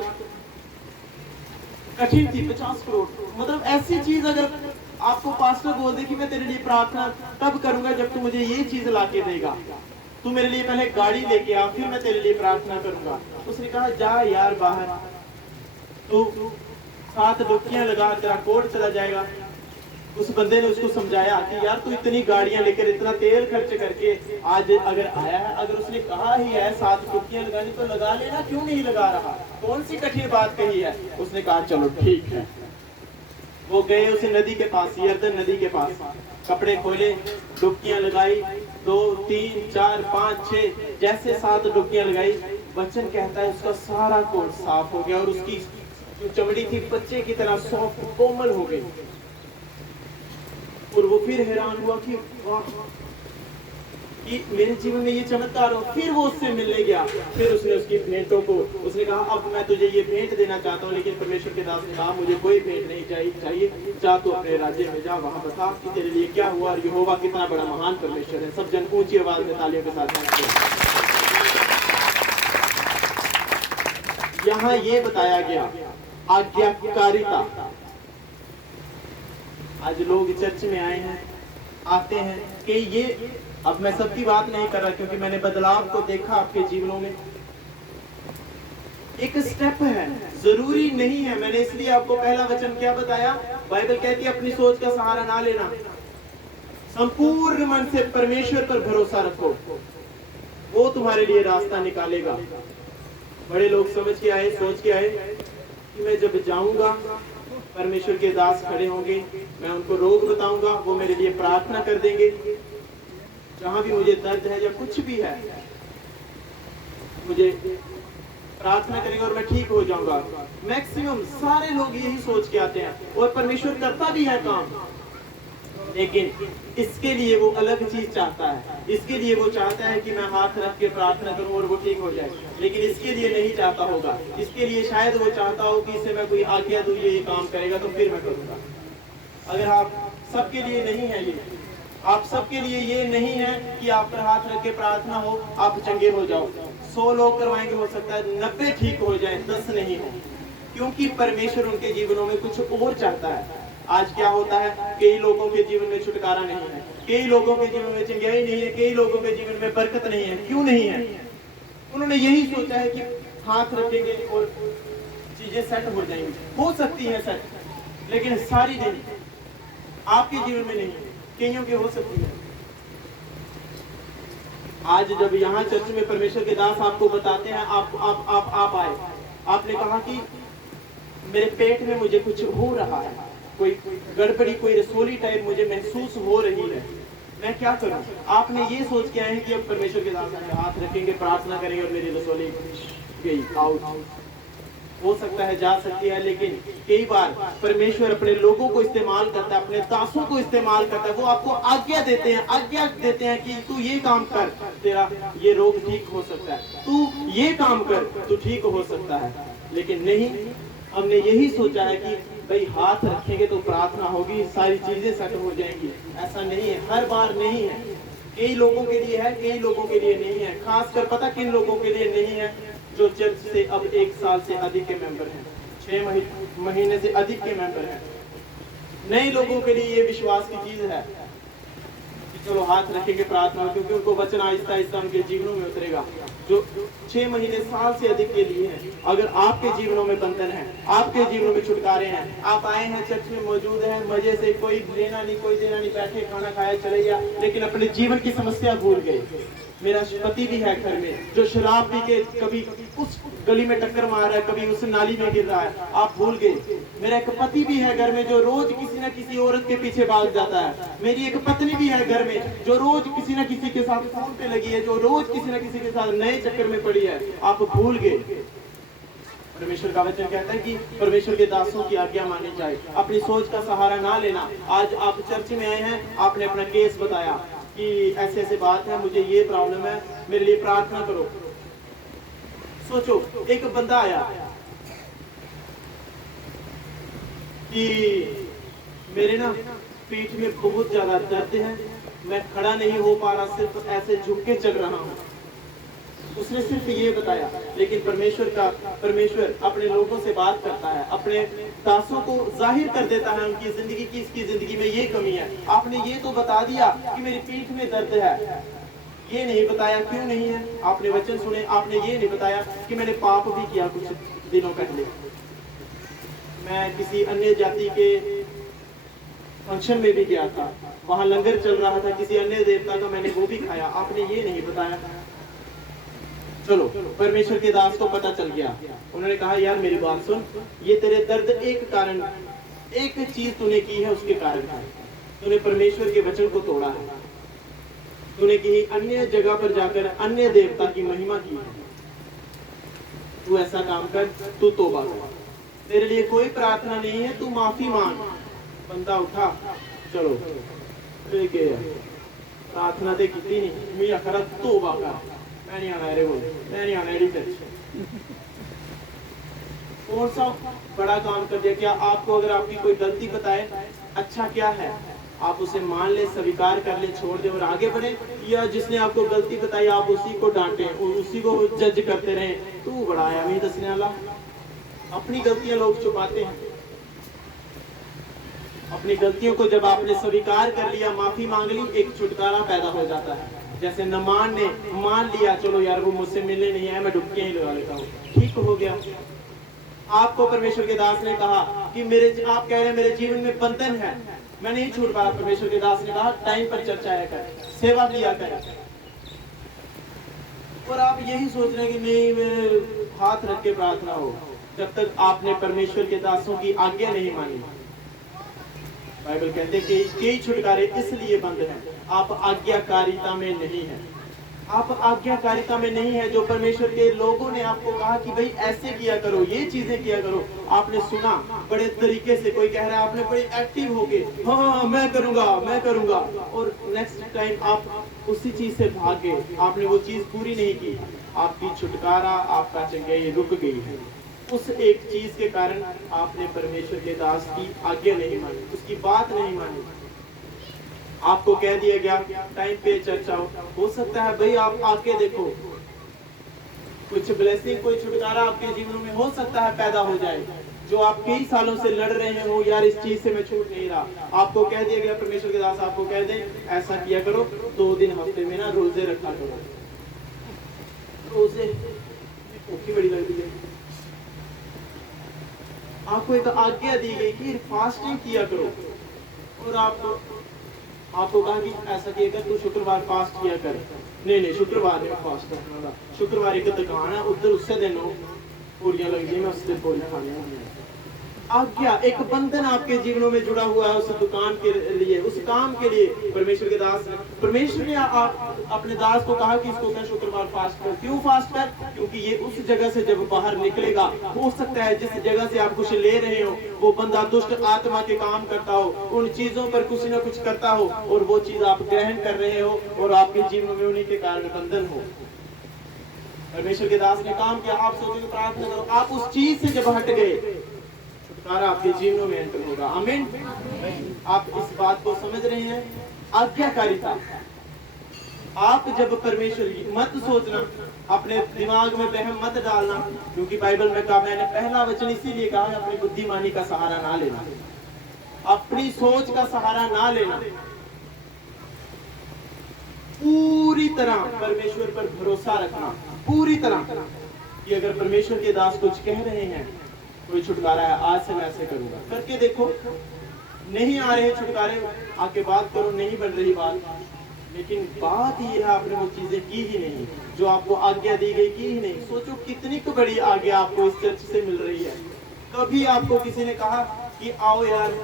कठिन थी, 50 करोड़। मतलब ऐसी चीज अगर आपको पास्टर बोल दे कि मैं तेरे लिए प्रार्थना तब करूंगा जब तू मुझे ये चीज लाके देगा, तू मेरे लिए पहले गाड़ी लेके आ, फिर मैं तेरे लिए प्रार्थना करूंगा। उसने कहा जा यार बाहर, तू 7 डुबकियां लगा, तेरा कोड़ चला जाएगा। उस बंदे ने उसको समझाया कि यार तू इतनी गाड़ियां लेकर, इतना तेल खर्च करके आज अगर आया है, अगर उसने कहा ही है 7 डुबकियां लगानी तो लगा लेना, क्यों नहीं लगा रहा? कौन सी कठिन बात कही है? उसने कहा चलो ठीक है। वो गए उस नदी के पास, यरदन नदी के पास, कपड़े खोले, डुबकियां लगाई, 2 3 4 5 6 जैसे 7 डुबकियां लगाई। वचन कहता है उसका सारा कोट साफ हो गया और उसकी जो चमड़ी थी बच्चे की तरह सॉफ्ट कोमल हो गई। और वो फिर हैरान हुआ कि वाह, कि मेरे जीवन में ये चमत्कार हो। फिर वो उससे मिलने गया, फिर उसने उसकी भेंटों को, उसने कहा अब मैं तुझे ये भेंट देना चाहता हूँ, लेकिन परमेश्वर के दास ने कहा मुझे कोई भेंट नहीं चाहिए, जा तो अपने राज्य में जा, वहां बता कि तेरे लिए क्या हुआ और यहोवा कितना बड़ा महान परमेश्वर है। सब जन ऊंची आवाज में तालियों के साथ। यहाँ ये बताया गया आज्ञाकारिता। आज लोग चर्च में आए हैं, आते हैं कि ये, अब मैं सबकी बात नहीं कर रहा क्योंकि मैंने बदलाव को देखा आपके जीवनों में। एक स्टेप है, जरूरी नहीं है। मैंने इसलिए आपको पहला वचन क्या बताया? बाइबल कहती है अपनी सोच का सहारा ना लेना, संपूर्ण मन से परमेश्वर पर भरोसा रखो, वो तुम्हारे लिए रास्ता निकालेगा। बड़े लोग समझ के आए, सोच के आए कि मैं जब जाऊंगा परमेश्वर के दास खड़े होंगे, मैं उनको रोग बताऊंगा, वो मेरे लिए प्रार्थना कर देंगे, जहां भी मुझे दर्द है या कुछ भी है मुझे प्रार्थना करेंगे और मैं ठीक हो जाऊंगा। मैक्सिमम सारे लोग यही सोच के आते हैं और परमेश्वर करता भी है काम, लेकिन इसके लिए वो अलग चीज चाहता है। इसके लिए वो चाहता है कि मैं हाथ रख के प्रार्थना करूं और वो ठीक हो जाए, लेकिन इसके लिए नहीं चाहता होगा। इसके लिए शायद वो चाहता हो कि इसे मैं कोई आज्ञा दूं, ये काम करेगा तो फिर मैं करूंगा। अगर आप सबके लिए नहीं है, ये आप सबके लिए ये नहीं है कि आप पर हाथ रख के प्रार्थना हो, आप चंगे हो जाओ। 100 लोग करवाएंगे, हो सकता है 90 ठीक हो जाए, 10 नहीं हो, क्योंकि परमेश्वर उनके जीवनों में कुछ और चाहता है। आज क्या होता है, कई लोगों के जीवन में छुटकारा नहीं है, कई लोगों के जीवन में चंगाई नहीं है, कई लोगों के जीवन में बरकत नहीं है। क्यों नहीं है? उन्होंने यही सोचा है कि हाथ रखेंगे और चीजें सेट हो जाएंगी। हो सकती है सेट, लेकिन सारी दिन आपके जीवन में नहीं, कईयों के हो सकती है। आज जब यहाँ चर्च में परमेश्वर के दास आपको बताते हैं, आप आए, आपने कहा कि मेरे पेट में मुझे कुछ हो रहा है, कोई गड़बड़ी, कोई रसोली टाइप मुझे महसूस हो रही है, मैं क्या करूं? आपने ये सोच के आए हैं कि अब परमेश्वर के दास हाथ रखेंगे, प्रार्थना करेंगे और मेरी रसोली गई आउट। हो सकता है, जा सकती है, लेकिन कई बार परमेश्वर अपने लोगों को इस्तेमाल करता है, अपने दासों को इस्तेमाल करता है। वो आपको आज्ञा देते हैं कि तू ये काम कर, तेरा ये रोग ठीक हो सकता है, तू ये काम कर, तू ठीक हो सकता है। लेकिन नहीं, हमने यही सोचा है कि भाई हाथ रखेंगे तो प्रार्थना होगी, सारी चीजें सेट हो जाएंगी। ऐसा नहीं है, हर बार नहीं है। कई लोगों के लिए है, कई लोगों के लिए नहीं है। खासकर पता किन लोगों के लिए नहीं है? जो चर्च से अब 1 साल से अधिक के मेंबर हैं, 6 महीने से अधिक के मेंबर हैं। नए लोगों के लिए ये विश्वास की चीज है कि चलो हाथ रखेंगे प्रार्थना, क्योंकि उनको वचन आहिस्ता आहिस्ता उनके जीवनों में उतरेगा। जो 6 महीने, साल से अधिक के लिए है, अगर आपके जीवनों में बंधन है, आपके जीवनों में छुटकारे हैं, आप आए हैं, चर्च में मौजूद हैं, मजे से, कोई लेना नहीं, कोई देना नहीं, बैठे खाना खाया चले गया, लेकिन अपने जीवन की समस्या भूल गए। मेरा पति भी है घर में, जो शराब पी के कभी उस गली में टक्कर मार रहा है, कभी उस नाली में गिर रहा है, आप भूल गए। मेरा एक पति भी है घर में, जो रोज किसी न किसी औरत के पीछे भाग जाता है। मेरी एक पत्नी भी है घर में, जो रोज किसी न किसी के साथ फोन पे लगी है, जो रोज किसी न किसी के साथ नए चक्कर में पड़ी है, आप भूल गए। परमेश्वर का वचन कहता है कि परमेश्वर के दासों की आज्ञा माननी चाहिए, अपनी सोच का सहारा ना लेना। आज आप चर्च में आए हैं, आपने अपना केस बताया कि ऐसे ऐसे बात है, मुझे ये प्रॉब्लम है, मेरे लिए प्रार्थना करो। सोचो, एक बंदा आया कि मेरे ना पीठ में बहुत ज्यादा दर्द है, मैं खड़ा नहीं हो पा रहा, सिर्फ ऐसे झुक के चल रहा हूँ। उसने सिर्फ ये बताया, लेकिन परमेश्वर अपने लोगों से बात करता है, अपने दासों को जाहिर कर देता है उनकी जिंदगी की, इसकी जिंदगी में ये कमी है। आपने ये तो बता दिया कि मेरी पीठ में दर्द है, ये नहीं बताया क्यों नहीं है। आपने वचन सुने, आपने ये नहीं बताया कि मैंने पाप भी किया कुछ दिनों पहले, मैं किसी अन्य जाति के फंक्शन में भी गया था, वहां लंगर चल रहा था, किसी अन्य देवता का मैंने वो भी खाया, आपने ये नहीं बताया। चलो, परमेश्वर के दास को पता चल गया, उन्होंने कहा यार मेरी बात सुन, ये तेरे दर्द एक कारण, एक चीज तूने की है, उसके कारण है, तूने परमेश्वर के वचन को तोड़ा है, तूने कहीं अन्य जगह पर जाकर अन्य देवता की महिमा की है। तू ऐसा काम कर, तू तौबा कर, तेरे लिए कोई प्रार्थना नहीं है, तू माफी मांग। बंदा उठा, चलो प्रार्थना तो की नहीं, मैं खरा तौबा कर, मैं नहीं आना रे, बोले मैं नहीं आना रे चर्च। कौन सा बड़ा काम कर दिया? क्या आपको अगर आपकी कोई गलती बताए, अच्छा क्या है, आप उसे मान ले, स्वीकार कर ले, छोड़ दे और आगे बढ़े, या जिसने आपको गलती बताई आप उसी को डांटे और उसी को जज करते रहे, तू बड़ा है हमें दसने वाला। अपनी गलतियां लोग छुपाते हैं। अपनी गलतियों को जब आपने स्वीकार कर लिया, माफी मांग ली, एक छुटकारा पैदा हो जाता है। जैसे नमान ने मान लिया, चलो यार वो मुझसे मिलने नहीं आया, मैं डुबकियां ही लगा लेता हूँ, ठीक हो गया। आपको परमेश्वर के दास ने कहा कि आप कह रहे हैं मेरे जीवन में बंधन है, मैं नहीं छूट पा रहा। परमेश्वर के दास ने कहा टाइम पर चर्चा आया कर, सेवा किया कर, और आप यही सोच रहे हैं कि नहीं मेरे हाथ रख के प्रार्थना हो, जब तक आपने परमेश्वर के दासों की आज्ञा नहीं मानी। बाइबल कहते हैं कि कई छुटकारे इसलिए बंद हैं, आप आज्ञाकारिता में नहीं है। आप आज्ञाकारिता में नहीं है। जो परमेश्वर के लोगों ने आपको कहा कि भाई ऐसे किया करो, ये चीजें किया करो, आपने सुना बड़े तरीके से, कोई कह रहा है आपने बड़े एक्टिव होके हाँ मैं करूंगा मैं करूंगा, और नेक्स्ट टाइम आप उसी चीज से भाग गए, आपने वो चीज पूरी नहीं की, आपकी छुटकारा, आपका चंगाई रुक गई है। उस एक चीज के कारण आपने परमेश्वर के दास की आज्ञा नहीं मानी, उसकी बात नहीं मानी। आपको कह दिया गया टाइम पे चर्च आओ, हो सकता है भाई आप आके देखो, कुछ ब्लेसिंग, कोई छुटकारा आपके जीवन में हो सकता है पैदा हो जाए, जो आप कई सालों से लड़ रहे हो, यार इस चीज से मैं छूट नहीं रहा। आपको कह दिया गया, परमेश्वर के दास आपको कह दे ऐसा किया करो, 2 दिन हफ्ते में ना रोजे रखा करो। रोजे बड़ी लगती है। आपको एक आज्ञा दी गई कि फास्टिंग किया करो, और आपको कहा कि ऐसा किया कर, तू शुक्रवार फास्ट किया कर। नहीं शुक्रवार में फास्ट रखना, शुक्रवार एक दुकान है उधर, उससे दिन पूरियां लग गई, मैं उस दिन पूरी खानी। आज्ञा, एक बंधन आपके जीवनों में जुड़ा हुआ है उस दुकान के लिए, उस काम के लिए। परमेश्वर ने अपने दास को कहा कि इसको कर शुक्रवार फास्ट कर। क्यों फास्ट कर? क्योंकि ये उस जगह से जब बाहर निकलेगा, हो सकता है जिस जगह से आप कुछ ले रहे हो वो बंदा दुष्ट आत्मा के काम करता हो, उन चीजों पर कुछ न कुछ करता हो, और वो चीज आप ग्रहण कर रहे हो और आपके जीवन में उन्हीं के कारण बंधन हो। परमेश्वर के दास ने काम किया, आप सोचोगे प्रार्थना करो, आप उस चीज से जब हट गए, आपके जीवनों में एंटर होगा। आमीन। आप इस बात को समझ रहे हैं? आज्ञाकारिता, आप जब परमेश्वर की मत सोचना, अपने दिमाग में वहम मत डालना, क्योंकि बाइबल में कहा, मैंने पहला वचन इसीलिए कहा, अपनी बुद्धिमानी का सहारा ना लेना, अपनी सोच का सहारा ना लेना, पूरी तरह परमेश्वर पर भरोसा रखना, पूरी तरह कि अगर परमेश्वर के दास कुछ कह रहे हैं, कोई छुटकारा है, आज से मैं ऐसे करूंगा, करके देखो। नहीं आ रहे छुटकारे, आके बात करो, नहीं बन रही बात, लेकिन बात ये है आपने वो चीजें की ही नहीं जो आपको आज्ञा दी गई, की ही नहीं। सोचो कितनी तो बड़ी आज्ञा आपको इस चर्च से मिल रही है। कभी आपको किसी ने कहा कि आओ यार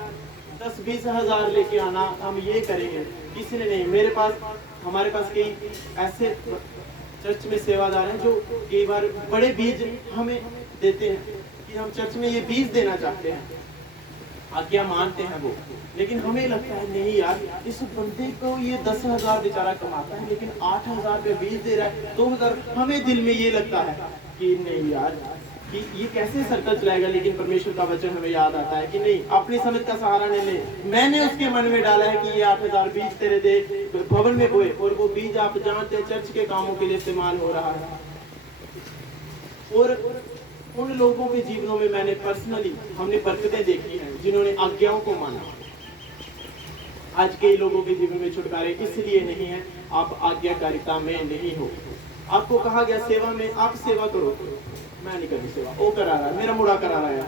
10-20 हजार लेके आना, हम ये करेंगे? किसी ने नहीं। हमारे पास कई ऐसे चर्च में सेवादार हैं जो कई बार बड़े बीज हमें देते हैं कि हम चर्च में ये बीज देना चाहते हैं, आज्ञा मानते हैं वो, लेकिन हमें लगता है नहीं यार, इस बंदे को ये 10,000 बेचारा कमाता है, लेकिन 8,000 पे बीज दे रहा है, 2,000। हमें दिल में ये लगता है कि नहीं यार, कि ये कैसे सर्कल चलाएगा। लेकिन परमेश्वर का वचन हमें याद आता है कि नहीं, अपनी समझ का सहारा नहीं ले। मैंने उसके मन में डाला है कि ये 8,000 बीज तेरे दे भवन में बोए, और वो बीज आप जानते हैं चर्च के कामों के लिए इस्तेमाल हो रहा है। और उन लोगों के जीवनों में मैंने पर्सनली, हमने बरकतें देखी हैं जिन्होंने आज्ञाओं को माना। आज के लोगों के जीवन में छुटकारे इसलिए नहीं है, आप आज्ञाकारिता में नहीं हो। आपको कहा गया सेवा में, आप सेवा करो। मैं नहीं करनी सेवा, वो करा रहा है, मेरा मुड़ा करा रहा है,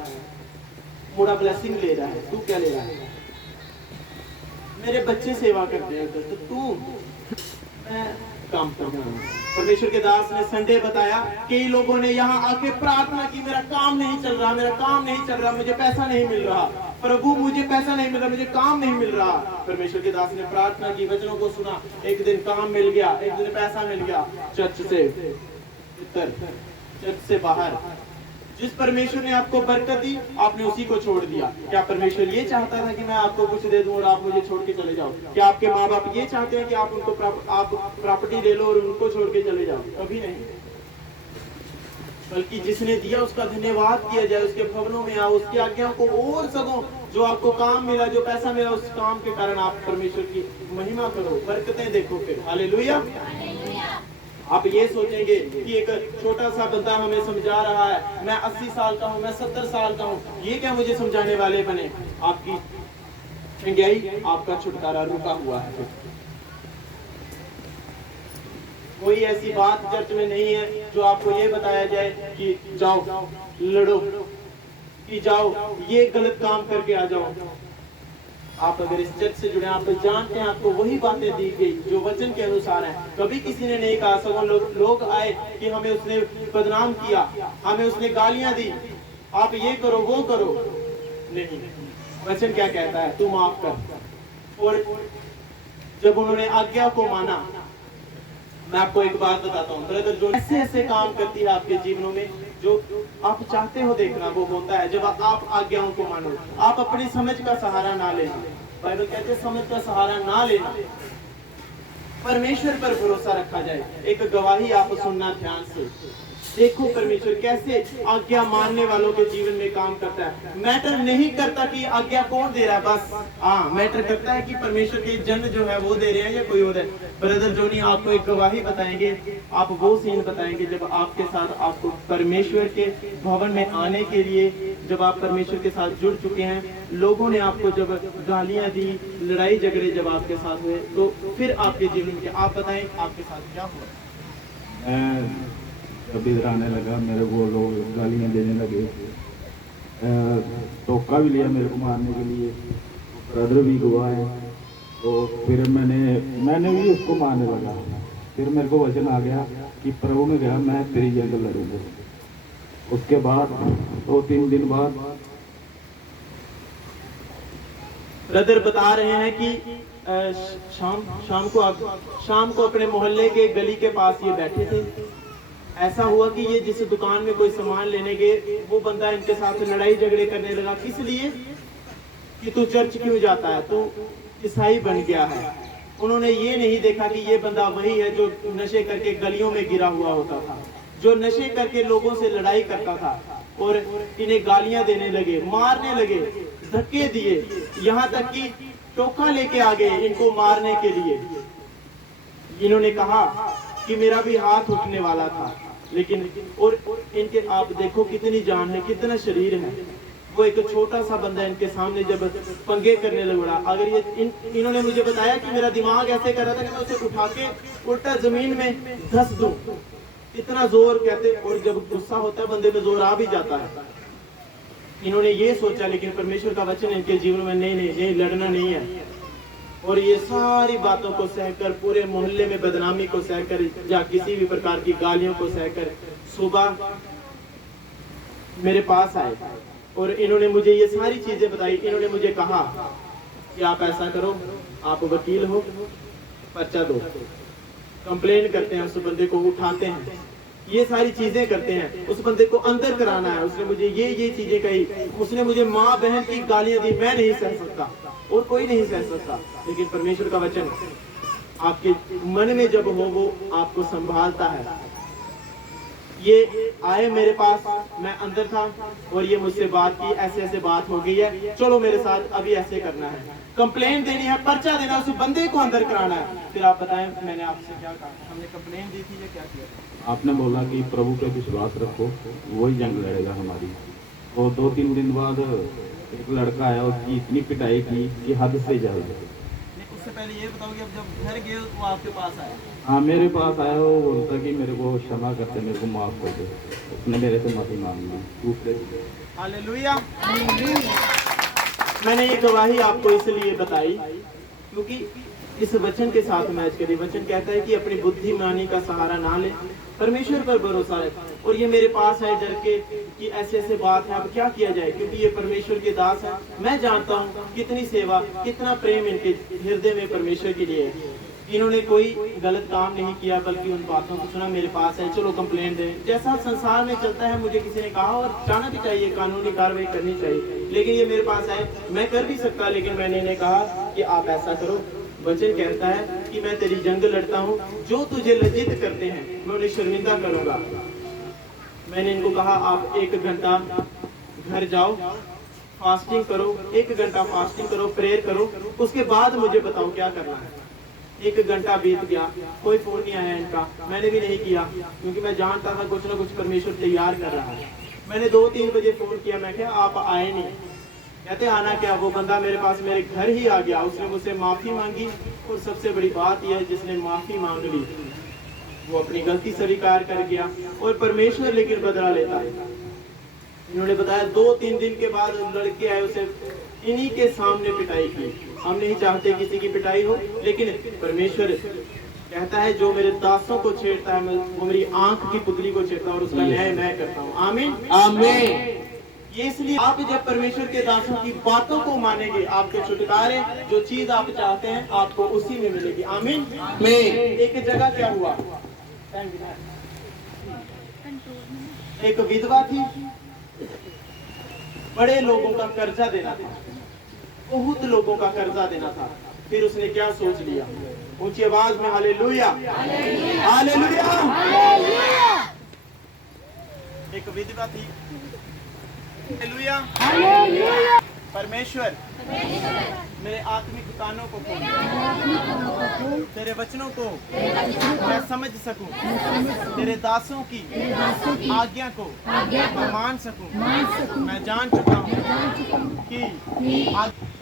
मुड़ा ब्लेसिंग ले रहा है, तू क्या ले रहा है? मेरे बच्चे सेवा करते हैं, तो तू मैं काम कर रहा हूँ। परमेश्वर के दास ने संडे बताया, कई लोगों ने यहाँ आके प्रार्थना की, मेरा काम नहीं चल रहा, मेरा काम नहीं चल रहा, मुझे पैसा नहीं मिल रहा, प्रभु मुझे पैसा नहीं मिल रहा, मुझे काम नहीं मिल रहा। परमेश्वर के दास ने प्रार्थना की, वचनों को सुना, एक दिन काम मिल गया, एक दिन पैसा मिल गया। चर्च से भीतर, चर्च से बाहर, जिस परमेश्वर ने आपको बरकत दी, आपने उसी को छोड़ दिया। क्या परमेश्वर ये चाहता था कि मैं आपको कुछ दे दूं और आप मुझे छोड़ के चले जाओ? क्या आपके माँ बाप ये चाहते हैं कि आप उनको आप प्रॉपर्टी ले लो और उनको छोड़ के चले जाओ? कभी नहीं। बल्कि जिसने दिया उसका धन्यवाद किया जाए, उसके भवनों में आओ, उसकी आज्ञाओं को और सगो। जो आपको काम मिला, जो पैसा मिला, उस काम के कारण आप परमेश्वर की महिमा करो, बरकतें देखो। फिर हालेलुया। आप ये सोचेंगे कि एक छोटा सा बंदा हमें समझा रहा है, मैं 80 साल का हूँ, मैं 70 साल का हूँ, ये क्या मुझे समझाने वाले बने? आपकी चंगाई, आपका छुटकारा रुका हुआ है। कोई ऐसी बात चर्च में नहीं है जो आपको ये बताया जाए कि जाओ लड़ो, कि जाओ ये गलत काम करके आ जाओ। आप अगर इस चर्च से जुड़े, आप जानते हैं आपको वही बातें दी गई जो वचन के अनुसार है। कभी किसी ने नहीं कहा, सगों लोग आए कि हमें उसने बदनाम किया, हमें उसने गालियां दी, आप ये करो वो करो। नहीं, वचन क्या कहता है? तू माफ कर। और जब उन्होंने आज्ञा को माना, मैं आपको एक बात बताता हूँ ब्रदर, जो ऐसे ऐसे काम करती है आपके जीवनों में जो आप चाहते हो देखना, वो होता है जब आप आज्ञाओं को मानो, आप अपनी समझ का सहारा ना लेना। बाइबल कहते हैं समझ का सहारा ना लेना, परमेश्वर पर भरोसा रखा जाए। एक गवाही आप सुनना ध्यान से, देखो परमेश्वर कैसे आज्ञा मानने वालों के जीवन में काम करता है। मैटर नहीं करता कि आज्ञा कौन दे रहा है, बस हाँ मैटर करता है कि परमेश्वर के जन जो है वो दे रहे हैं या कोई और है। ब्रदर जोनी आपको एक गवाही बताएंगे, आप वो सीन बताएंगे जब आपके साथ आपको परमेश्वर के भवन में आने के लिए, जब आप परमेश्वर के साथ जुड़ चुके हैं, लोगों ने आपको जब गालियां दी, लड़ाई झगड़े जब आपके साथ हुए, तो फिर आपके जीवन के आप बताएं आपके साथ क्या हुआ। जब इधर आने लगा मेरे को लोग गालियाँ देने लगे, धोखा भी लिया मेरे को मारने के लिए, ब्रदर भी गवाह है। तो फिर मैंने भी उसको मारने लगा। फिर मेरे को वचन आ गया कि प्रभु ने कहा मैं तेरी जंग लड़ूंगा। उसके बाद 2-3 दिन बाद ब्रदर बता रहे हैं कि शाम को अपने मोहल्ले के गली के पास ये बैठे थे। ऐसा हुआ कि ये जिस दुकान में कोई सामान लेने गए, वो बंदा इनके साथ लड़ाई झगड़े करने लगा। किस लिए? कि तू चर्च क्यों जाता है, तू ईसाई बन गया है। उन्होंने ये नहीं देखा कि ये बंदा वही है जो नशे करके गलियों में गिरा हुआ होता था, जो नशे करके लोगों से लड़ाई करता था और इन्हें गालियां देने लगे, मारने लगे, धक्के दिए, यहाँ तक कि टोका लेके आ गए इनको मारने के लिए। इन्होंने कहा कि मेरा भी हाथ उठने वाला था, लेकिन और इनके आप देखो कितनी जान है, कितना शरीर है। वो एक छोटा सा बंदा इनके सामने जब पंगे करने लगा, अगर ये इन्होंने मुझे बताया कि मेरा दिमाग ऐसे कर रहा था कि मैं उसे उठा के उल्टा जमीन में धस दूं, इतना जोर कहते। और जब गुस्सा होता है बंदे में जोर आ भी जाता है। इन्होंने ये सोचा, लेकिन परमेश्वर का वचन इनके जीवन में नहीं लड़ना नहीं है। और ये सारी बातों को सहकर, पूरे मोहल्ले में बदनामी को सहकर, या किसी भी प्रकार की गालियों को सहकर, सुबह मेरे पास आए और इन्होंने मुझे ये सारी चीजें बताई। इन्होंने मुझे कहा कि आप ऐसा करो, आप वकील हो, पर्चा दो, कंप्लेन करते हैं, उस बंदे को उठाते हैं, ये सारी चीजें करते हैं, उस बंदे को अंदर कराना है। उसने मुझे ये चीजें कही, उसने मुझे माँ बहन की गालियां दी। मैं नहीं सह सकता और कोई नहीं सह सकता, लेकिन परमेश्वर का वचन आपके मन में जब हो वो आपको संभालता है। ये आए मेरे पास, मैं अंदर था और ये मुझसे बात की, ऐसे ऐसे बात हो गई है, चलो मेरे साथ अभी ऐसे करना है, कंप्लेन देनी है, पर्चा देना, उस बंदे को अंदर कराना है। फिर आप बताएं मैंने आपसे क्या कहा, हमने कंप्लेन दी थी या क्या किया? आपने बोला कि प्रभु पे विश्वास रखो, वही जंग लड़ेगा हमारी। और 2-3 दिन बाद एक लड़का आया, उसकी इतनी पिटाई की कि हद से ज्यादा। उससे पहले ये बताओ कि अब जब घर गए वो आपके पास आया? हाँ मेरे पास आया, वो बोलता कि मेरे को क्षमा करते, मेरे को माफ कर दे। उसने मेरे से माफी मांगी दूसरे। हालेलुया। मैंने ये गवाही आपको इसलिए बताई क्योंकि इस वचन के साथ मैच करिए। वचन कहता है कि अपनी बुद्धिमानी का सहारा ना ले, परमेश्वर पर भरोसा है। और ये मेरे पास है डर के कि ऐसे ऐसे बात है, अब क्या किया जाए, क्योंकि ये परमेश्वर के दास है। मैं जानता हूँ कितनी सेवा, कितना प्रेम इनके हृदय में परमेश्वर के लिए है। इन्होंने कोई गलत काम नहीं किया, बल्कि उन बातों को सुना, मेरे पास है, चलो कंप्लेंट दें। जैसा संसार में चलता है, मुझे किसी ने कहा और जाना भी चाहिए, कानूनी कार्रवाई करनी चाहिए, लेकिन ये मेरे पास है, मैं कर भी सकता, लेकिन मैंने इन्हें कहा कि आप ऐसा करो। वचन कहता है कि मैं तेरी जंग लड़ता हूँ, जो तुझे लज्जित करते हैं मैं उन्हें शर्मिंदा करूंगा। मैंने इनको कहा आप 1 घंटा घर जाओ, फास्टिंग करो, 1 घंटा फास्टिंग करो, प्रेयर करो, उसके बाद मुझे बताओ क्या करना है। 1 घंटा बीत गया, कोई फोन नहीं आया इनका, मैंने भी नहीं किया क्योंकि मैं जानता था कुछ ना कुछ परमेश्वर तैयार कर रहा है। मैंने 2-3 बजे फोन किया, मैं क्या आप आए नहीं? कहते आना क्या, वो बंदा मेरे पास मेरे घर ही आ गया, उसने मुझसे माफी मांगी। और सबसे बड़ी बात यह है, जिसने माफी मांग ली वो अपनी गलती स्वीकार कर गया, और परमेश्वर लेकिन बदला लेता है। इन्होंने बताया 2-3 दिन के बाद लड़के आए, उसे इन्हीं के सामने पिटाई की। हम नहीं चाहते किसी की पिटाई हो, लेकिन परमेश्वर कहता है जो मेरे दासों को छेड़ता है वो मेरी आंख की पुतली को छेड़ता है और उसका न्याय मैं करता हूँ। आमीन आमीन। ये इसलिए आप जब परमेश्वर के दासों की बातों को मानेंगे, आपके छुटकारे, जो चीज आप चाहते हैं आपको उसी में मिलेगी। आमीन। में एक जगह क्या हुआ, एक विधवा थी, बड़े लोगों का कर्जा देना था, बहुत लोगों का कर्जा देना था। फिर उसने क्या सोच लिया, ऊंची आवाज में हालेलुया, हालेलुया। एक विधवा थी, हालेलुया, परमेश्वर मेरे आत्मिक कानों को खोल, तेरे वचनों को मैं समझ सकूं, तेरे दासों की आज्ञा को मैं मान सकूं। मैं जान चुका हूं कि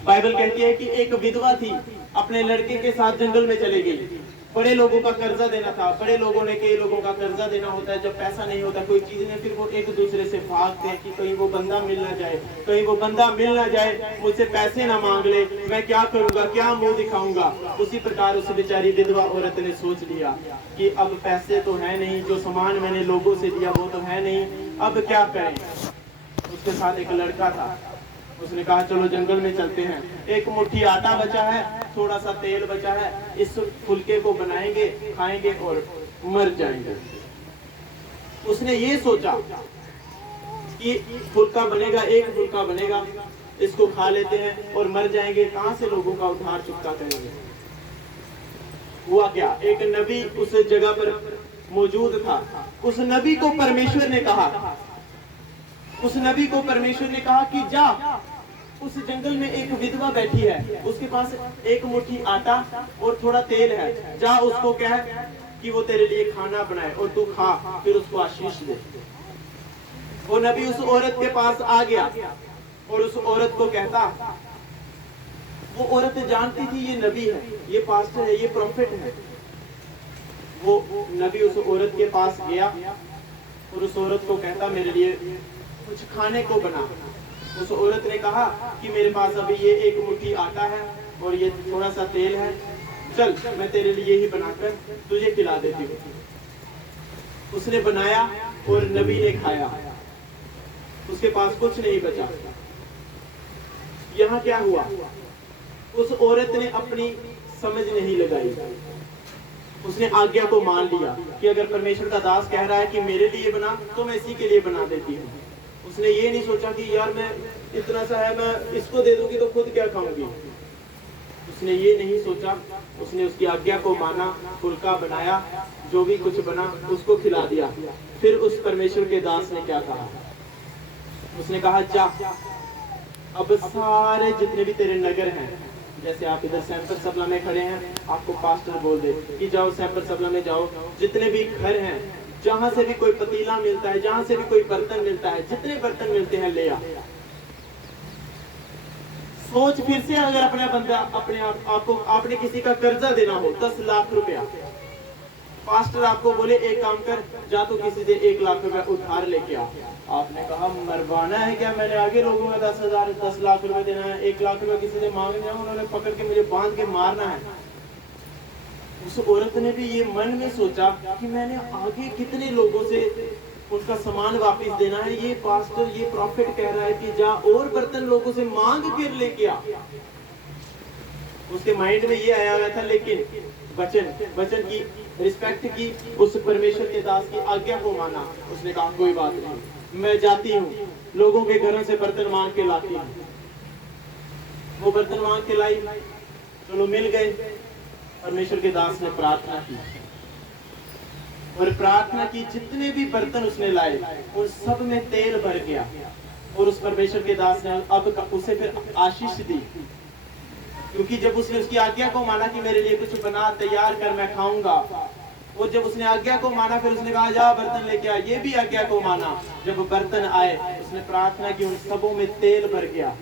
बाइबल कहती है कि एक विधवा थी, अपने लड़के के साथ जंगल में चली गई। बड़े लोगों का कर्जा देना था, बड़े लोगों ने कई लोगों का कर्जा देना होता है। जब पैसा नहीं होता कोई चीज में, फिर वो एक दूसरे से भागते हैं कि कहीं वो बंदा मिल ना जाए, कहीं वो बंदा मिल ना जाए, मुझसे पैसे ना मांग ले, मैं क्या करूंगा, क्या मुंह दिखाऊंगा। उसी प्रकार उस बेचारी विधवा औरत ने सोच लिया कि अब पैसे तो है नहीं, जो सामान मैंने लोगों से दिया वो तो है नहीं, अब क्या करें। उसके साथ एक लड़का था, उसने कहा चलो जंगल में चलते हैं, एक मुट्ठी आटा बचा है, थोड़ा सा तेल बचा है, इस फुलके को बनाएंगे, खाएंगे और मर जाएंगे। उसने ये सोचा कि फुलका बनेगा, एक फुलका बनेगा, इसको खा लेते हैं और मर जाएंगे, कहां से लोगों का उद्धार चुकता करेंगे। हुआ क्या, एक नबी उस जगह पर मौजूद था। उस नबी को परमेश्वर ने कहा, उस नबी को परमेश्वर ने कहा कि जा, उस जंगल में एक विधवा बैठी है, उसके पास एक मुट्ठी आटा और थोड़ा तेल है, जा उसको कह कि वो तेरे लिए खाना बनाए और तू खा, फिर उसको आशीष दे। वो नबी उस औरत के पास आ गया और उस औरत को कहता, वो औरत जानती थी ये नबी है, ये पास्टर है, ये प्रॉफिट है। वो नबी उस औरत के पास गया और उस औरत को कहता मेरे लिए कुछ खाने को बना। उस औरत ने कहा कि मेरे पास अभी ये एक मुट्ठी आटा है और ये थोड़ा सा तेल है, चल मैं तेरे लिए ही बनाकर तुझे खिला देती हूँ। उसने बनाया और नबी ने खाया, उसके पास कुछ नहीं बचा। यहाँ क्या हुआ, उस औरत ने अपनी समझ नहीं लगाई, उसने आज्ञा को मान लिया कि अगर परमेश्वर का दास कह रहा है कि मेरे लिए बना तो मैं इसी के लिए बना देती हूँ। उसने ये नहीं सोचा कि यार मैं इतना सा है, मैं इसको दे दूंगी तो खुद क्या खाऊंगी। उसने ये नहीं सोचा, उसने उसकी आज्ञा को माना, फुल्का बनाया, जो भी कुछ बना उसको खिला दिया। फिर उस परमेश्वर के दास ने क्या कहा, उसने कहा जा, अब सारे जितने भी तेरे नगर हैं, जैसे आप इधर सैंपर सबला में खड़े हैं, आपको पास्टर बोल दे कि जाओ सैंपर सबला में जाओ, जितने भी घर हैं, जहां से भी कोई पतीला मिलता है, जहां से भी कोई बर्तन मिलता है, जितने बर्तन मिलते हैं ले आ। सोच फिर से, अगर अपना बंदा अपने आपको आपने किसी का कर्जा देना हो 10 लाख रुपया, पास्टर आपको बोले एक काम कर, जा तो किसी से 1 लाख रुपया उधार लेके आ। आपने कहा मरवाना है क्या, मैंने आगे लोगों में 10 लाख रुपए देना है, 1 लाख रुपया किसी से मांगने जाऊं, उन्होंने पकड़ के मुझे बांध के मारना है। उस औरत ने भी ये मन में सोचा कि मैंने आगे कितने लोगों से उनका सामान वापस देना है, ये पास्टर ये प्रॉफिट कह रहा है कि जा और बर्तन लोगों से मांग कर लेके आ। उसके माइंड में ये आया हुआ था, लेकिन वचन की रिस्पेक्ट की, उस परमेश्वर के दास की आज्ञा को माना। उसने कहा कोई बात नहीं, मैं जाती हूँ, लोगों के घरों से बर्तन मांग के लाती हूँ। वो बर्तन मांग के लाई, चलो मिल गए। परमेश्वर के दास ने प्रार्थना की और प्रार्थना की, जितने भी बर्तन उसने लाए उन सब में तेल भर गया। और उस परमेश्वर के दास ने अब उसे फिर आशीष दी, क्योंकि जब उसने उसकी आज्ञा को माना कि मेरे लिए कुछ बना तैयार कर मैं खाऊंगा, और जब उसने आज्ञा को माना फिर उसने कहा जा बर्तन लेके आ, ये भी आज्ञा को माना। जब बर्तन आए उसने प्रार्थना की, उन सबों में तेल भर गया।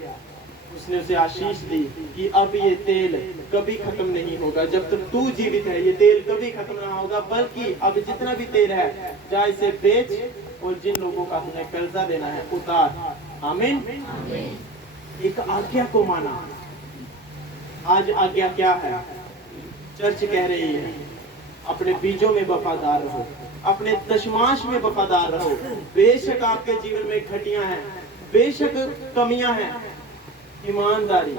उसने उसे आशीष दी कि अब ये तेल कभी खत्म नहीं होगा, जब तक तू जीवित है ये तेल कभी खत्म ना होगा, बल्कि अब जितना भी तेल है जा इसे बेच और जिन लोगों का तुम्हें कर्जा देना है उतार। आमीन। एक आज्ञा को माना। आज आज्ञा क्या है? चर्च कह रही है अपने बीजों में वफादार रहो, अपने दशमांश में वफादार रहो। बेशक आपके जीवन में घटियां हैं, बेशक कमियां हैं, ईमानदारी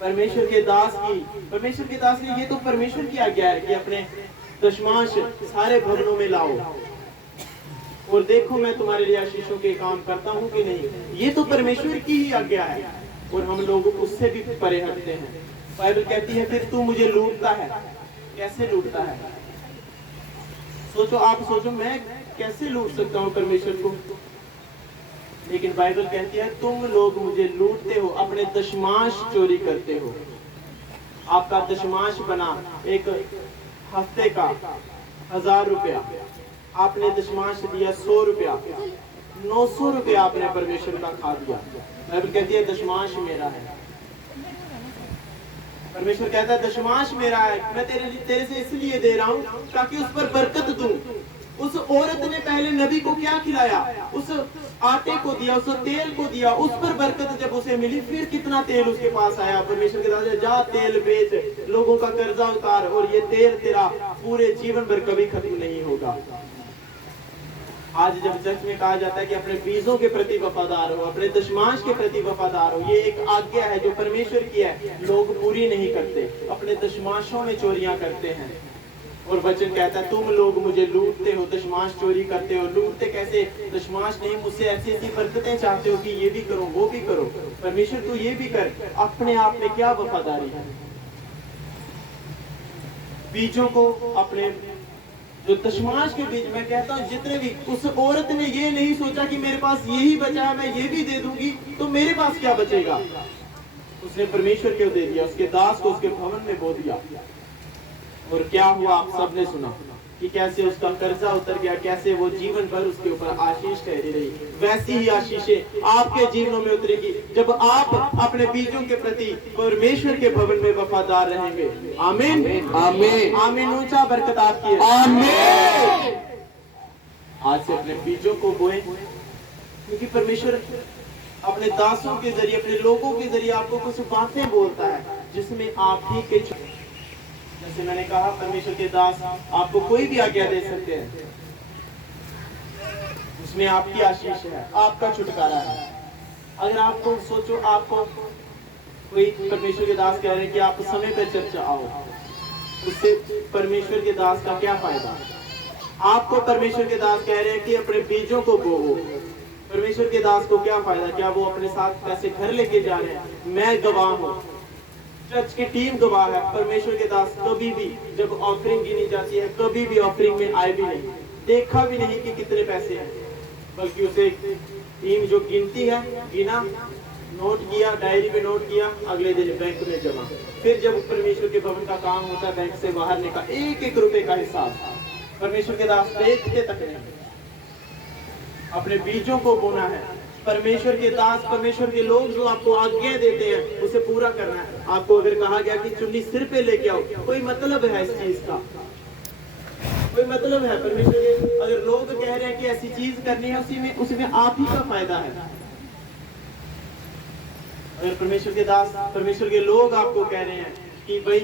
परमेश्वर के दास ने ये तो परमेश्वर की आज्ञा है कि अपने दशमांश सारे भवनों में लाओ और देखो मैं तुम्हारे लिए आशीषों के काम करता हूँ कि नहीं। ये तो परमेश्वर की ही आज्ञा है और हम लोग उससे भी परे हटते हैं। बाइबल कहती है फिर तू मुझे लूटता है। कैसे लूटता है? सोचो, आप सोचो मैं कैसे लूट सकता हूँ परमेश्वर को। लेकिन बाइबल कहती है तुम लोग मुझे लूटते हो, अपने दशमांश चोरी करते हो। आपका दशमांश बना एक हफ्ते का 1000 रुपया, आपने दशमांश दिया 100 रुपया, 900 रुपया आपने परमेश्वर का खा दिया। बाइबल कहती है दशमांश मेरा है। परमेश्वर कहता है दशमांश मेरा है, मैं तेरे से इसलिए दे रहा हूँ ताकि उस पर बरकत दूं। उस औरत ने पहले नबी को क्या खिलाया? उस आटे को दिया, उस तेल को दिया, उस पर बरकत जब उसे मिली फिर कितना तेल उसके पास आया। परमेश्वर के दास जा तेल बेच, लोगों का कर्जा उतार और ये तेल तेरा पूरे जीवन भर कभी खत्म नहीं होगा। आज जब चर्च में कहा जाता है कि अपने बीजों के प्रति वफादार हो, अपने दशमांश के प्रति वफादार हो, ये एक आज्ञा है जो परमेश्वर की है, लोग पूरी नहीं करते, अपने दशमांशों में चोरियां करते हैं। और वचन कहता है तुम लोग मुझे लूटते हो, दशमांश चोरी करते हो। लूटते कैसे? दशमांश नहीं, मुझसे ऐसी ऐसी बरकतें चाहते हो कि ये भी करो वो भी करो। परमेश्वर तू ये भी कर। अपने आप में क्या वफादारी है? बीजों को अपने जो दशमांश के बीज, मैं कहता हूँ जितने भी, उस औरत ने ये नहीं सोचा कि मेरे पास यही बचा है मैं ये भी दे दूंगी तो मेरे पास क्या बचेगा। उसने परमेश्वर को दे दिया, उसके दास को उसके भवन में बो दिया। और क्या हुआ आप सबने सुना कि कैसे उसका कर्जा उतर गया, कैसे वो जीवन भर उसके ऊपर आशीष ठहरी रही। वैसी ही आशीषें आपके जीवनों में उतरेगी जब आप अपने बीजों के प्रति परमेश्वर के भवन में वफादार रहेंगे। आमीन आमीन आमीन। ऊंचा बरकत आपकी है। आमीन। आज से अपने बीजों को बोएं, क्योंकि परमेश्वर अपने दासों के जरिए, अपने लोगों के जरिए आपको कुछ बातें बोलता है जिसमें आप ही के, जैसे मैंने कहा परमेश्वर के दास आपको कोई भी आज्ञा दे सकते हैं, उसमें आपकी आशीष है, आपका छुटकारा है। अगर आपको सोचो, आपको कोई परमेश्वर के दास कह रहे हैं कि आप समय पर चर्च आओ, उससे परमेश्वर के दास का क्या फायदा? आपको परमेश्वर के दास कह रहे हैं कि अपने बीजों को बोओ, परमेश्वर के दास को क्या फायदा? क्या वो अपने साथ पैसे घर लेके जा रहे हैं? मैं गवाह हूँ, चर्च की टीम गवाह है, परमेश्वर के दास कभी भी जब ऑफरिंग गिनी जाती है कभी भी ऑफरिंग में आए भी नहीं, देखा भी नहीं कि कितने पैसे हैं, बल्कि उसे टीम जो गिनती है, गिना, नोट किया, डायरी में नोट किया, अगले दिन बैंक में जमा। फिर जब परमेश्वर के भवन का काम होता है, बैंक से बाहर निकाल एक एक रुपए का हिसाब परमेश्वर के दास देखते तक नहीं। अपने बीजों को बोना है। परमेश्वर के दास, परमेश्वर के लोग जो आपको आज्ञा देते हैं उसे पूरा करना है। आपको अगर कहा गया कि चुन्नी सिर पे लेके आओ, कोई मतलब है इस चीज का? कोई मतलब है? परमेश्वर के अगर लोग कह रहे हैं कि ऐसी चीज करनी है, उसमें आप ही का फायदा है। अगर परमेश्वर के दास, परमेश्वर के लोग आपको कह रहे हैं कि भाई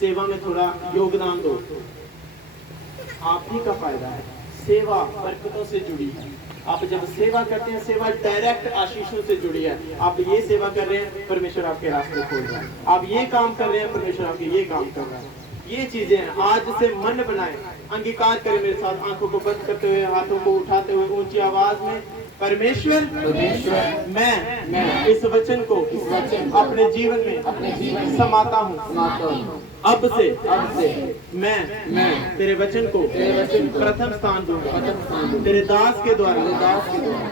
सेवा में थोड़ा योगदान दो, आप ही का फायदा है। सेवा बरकतों से जुड़ी है। आप जब सेवा करते हैं, सेवा डायरेक्ट आशीषों से जुड़ी है। आप ये सेवा कर रहे हैं, परमेश्वर आपके रास्ते खोल रहा है। आप ये काम कर रहे हैं, परमेश्वर आपके ये काम कर रहा है। ये चीजें हैं। आज से मन बनाए, अंगीकार करें मेरे साथ, आंखों को बंद करते हुए, हाथों को उठाते हुए ऊंची आवाज में, परमेश्वर मैं इस वचन को अपने जीवन में समाता हूँ। अब से मैं तेरे वचन को प्रथम स्थान दूंगा। तेरे दास के द्वारा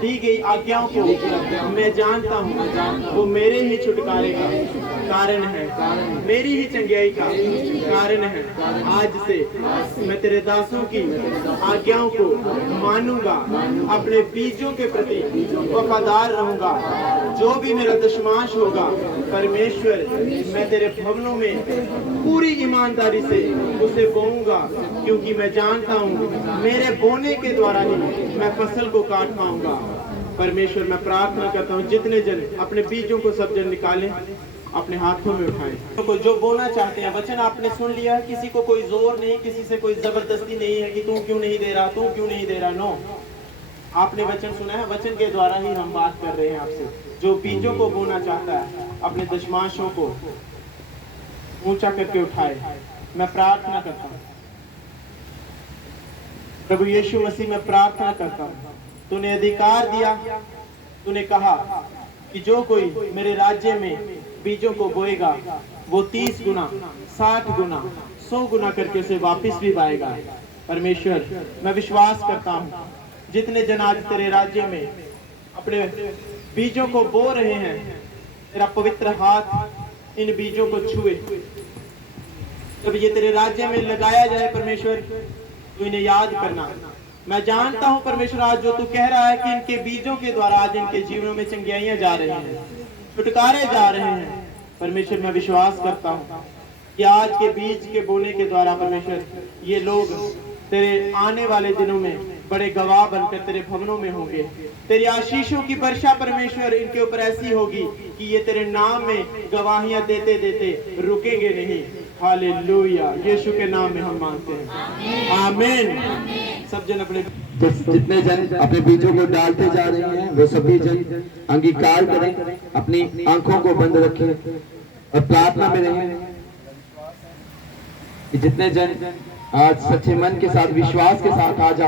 दी गई आज्ञाओं को मैं जानता हूँ, वो मेरे ही छुटकारे का कारण है, मेरी ही चंगियाई का कारण है। आज से मैं तेरे दासों की आज्ञाओं को मानूंगा, अपने बीजों के प्रति वफादार रहूंगा। जो भी मेरा दशमांश होगा, परमेश्वर मैं तेरे भवनों में पूरी ईमानदारी से उसे बोऊंगा, क्योंकि मैं जानता हूँ मेरे बोने के द्वारा ही मैं फसल को काट पाऊंगा। परमेश्वर मैं प्रार्थना करता हूँ जितने जन अपने बीजों को सब जन निकालें, अपने हाथों में उठाएं। तो जो बोना चाहते हैं, वचन आपने सुन लिया है, किसी को कोई जोर नहीं, किसी से कोई जबरदस्ती नहीं है कि तू क्यों नहीं दे रहा, तू क्यों नहीं दे रहा। नो, आपने वचन सुना है, वचन के द्वारा ही हम बात कर रहे हैं आपसे। जो बीजों को बोना चाहता है, अपने दशमांशों को ऊंचा करके उठाए। मैं प्रार्थना करता हूँ प्रभु यीशु मसीह, मैं प्रार्थना करता हूँ, तूने अधिकार दिया, तूने कहा कि जो कोई मेरे राज्य में बीजों को बोएगा वो 30 गुना, 60 गुना, 100 गुना करके उसे वापस भी पाएगा। परमेश्वर, मैं विश्वास करता हूँ जितने जन आज तेरे राज्य में अपने बीजों को बो रहे हैं, तेरा पवित्र हाथ इन बीजों को छुए, जब ये तेरे राज्य में लगाया जाए परमेश्वर, तू इन्हें याद करना। मैं जानता हूँ परमेश्वर, आज जो तू कह रहा है कि इनके बीजों के द्वारा आज इनके जीवनों में चंगियाइयां जा रही हैं, छुटकारे जा रहे हैं। परमेश्वर, मैं विश्वास करता हूँ कि आज के बीज के बोने के द्वारा परमेश्वर, ये लोग तेरे आने वाले दिनों में बड़े गवाह बनकर तेरे भवनों में होंगे। तेरी आशीषों की वर्षा परमेश्वर इनके ऊपर ऐसी होगी कि ये तेरे नाम में गवाहियां देते देते रुकेंगे नहीं। हालेलुया, यीशु के नाम में हम मांगते हैं, आमीन। सब जन अपने जितने जन अपने बीजों को डालते जा रहे हैं वो सभी जन अंगीकार करें, अपनी आंखों को बंद रखें और प्रार्थना में रहें कि जितने जन आज सच्चे मन के साथ, विश्वास के साथ आज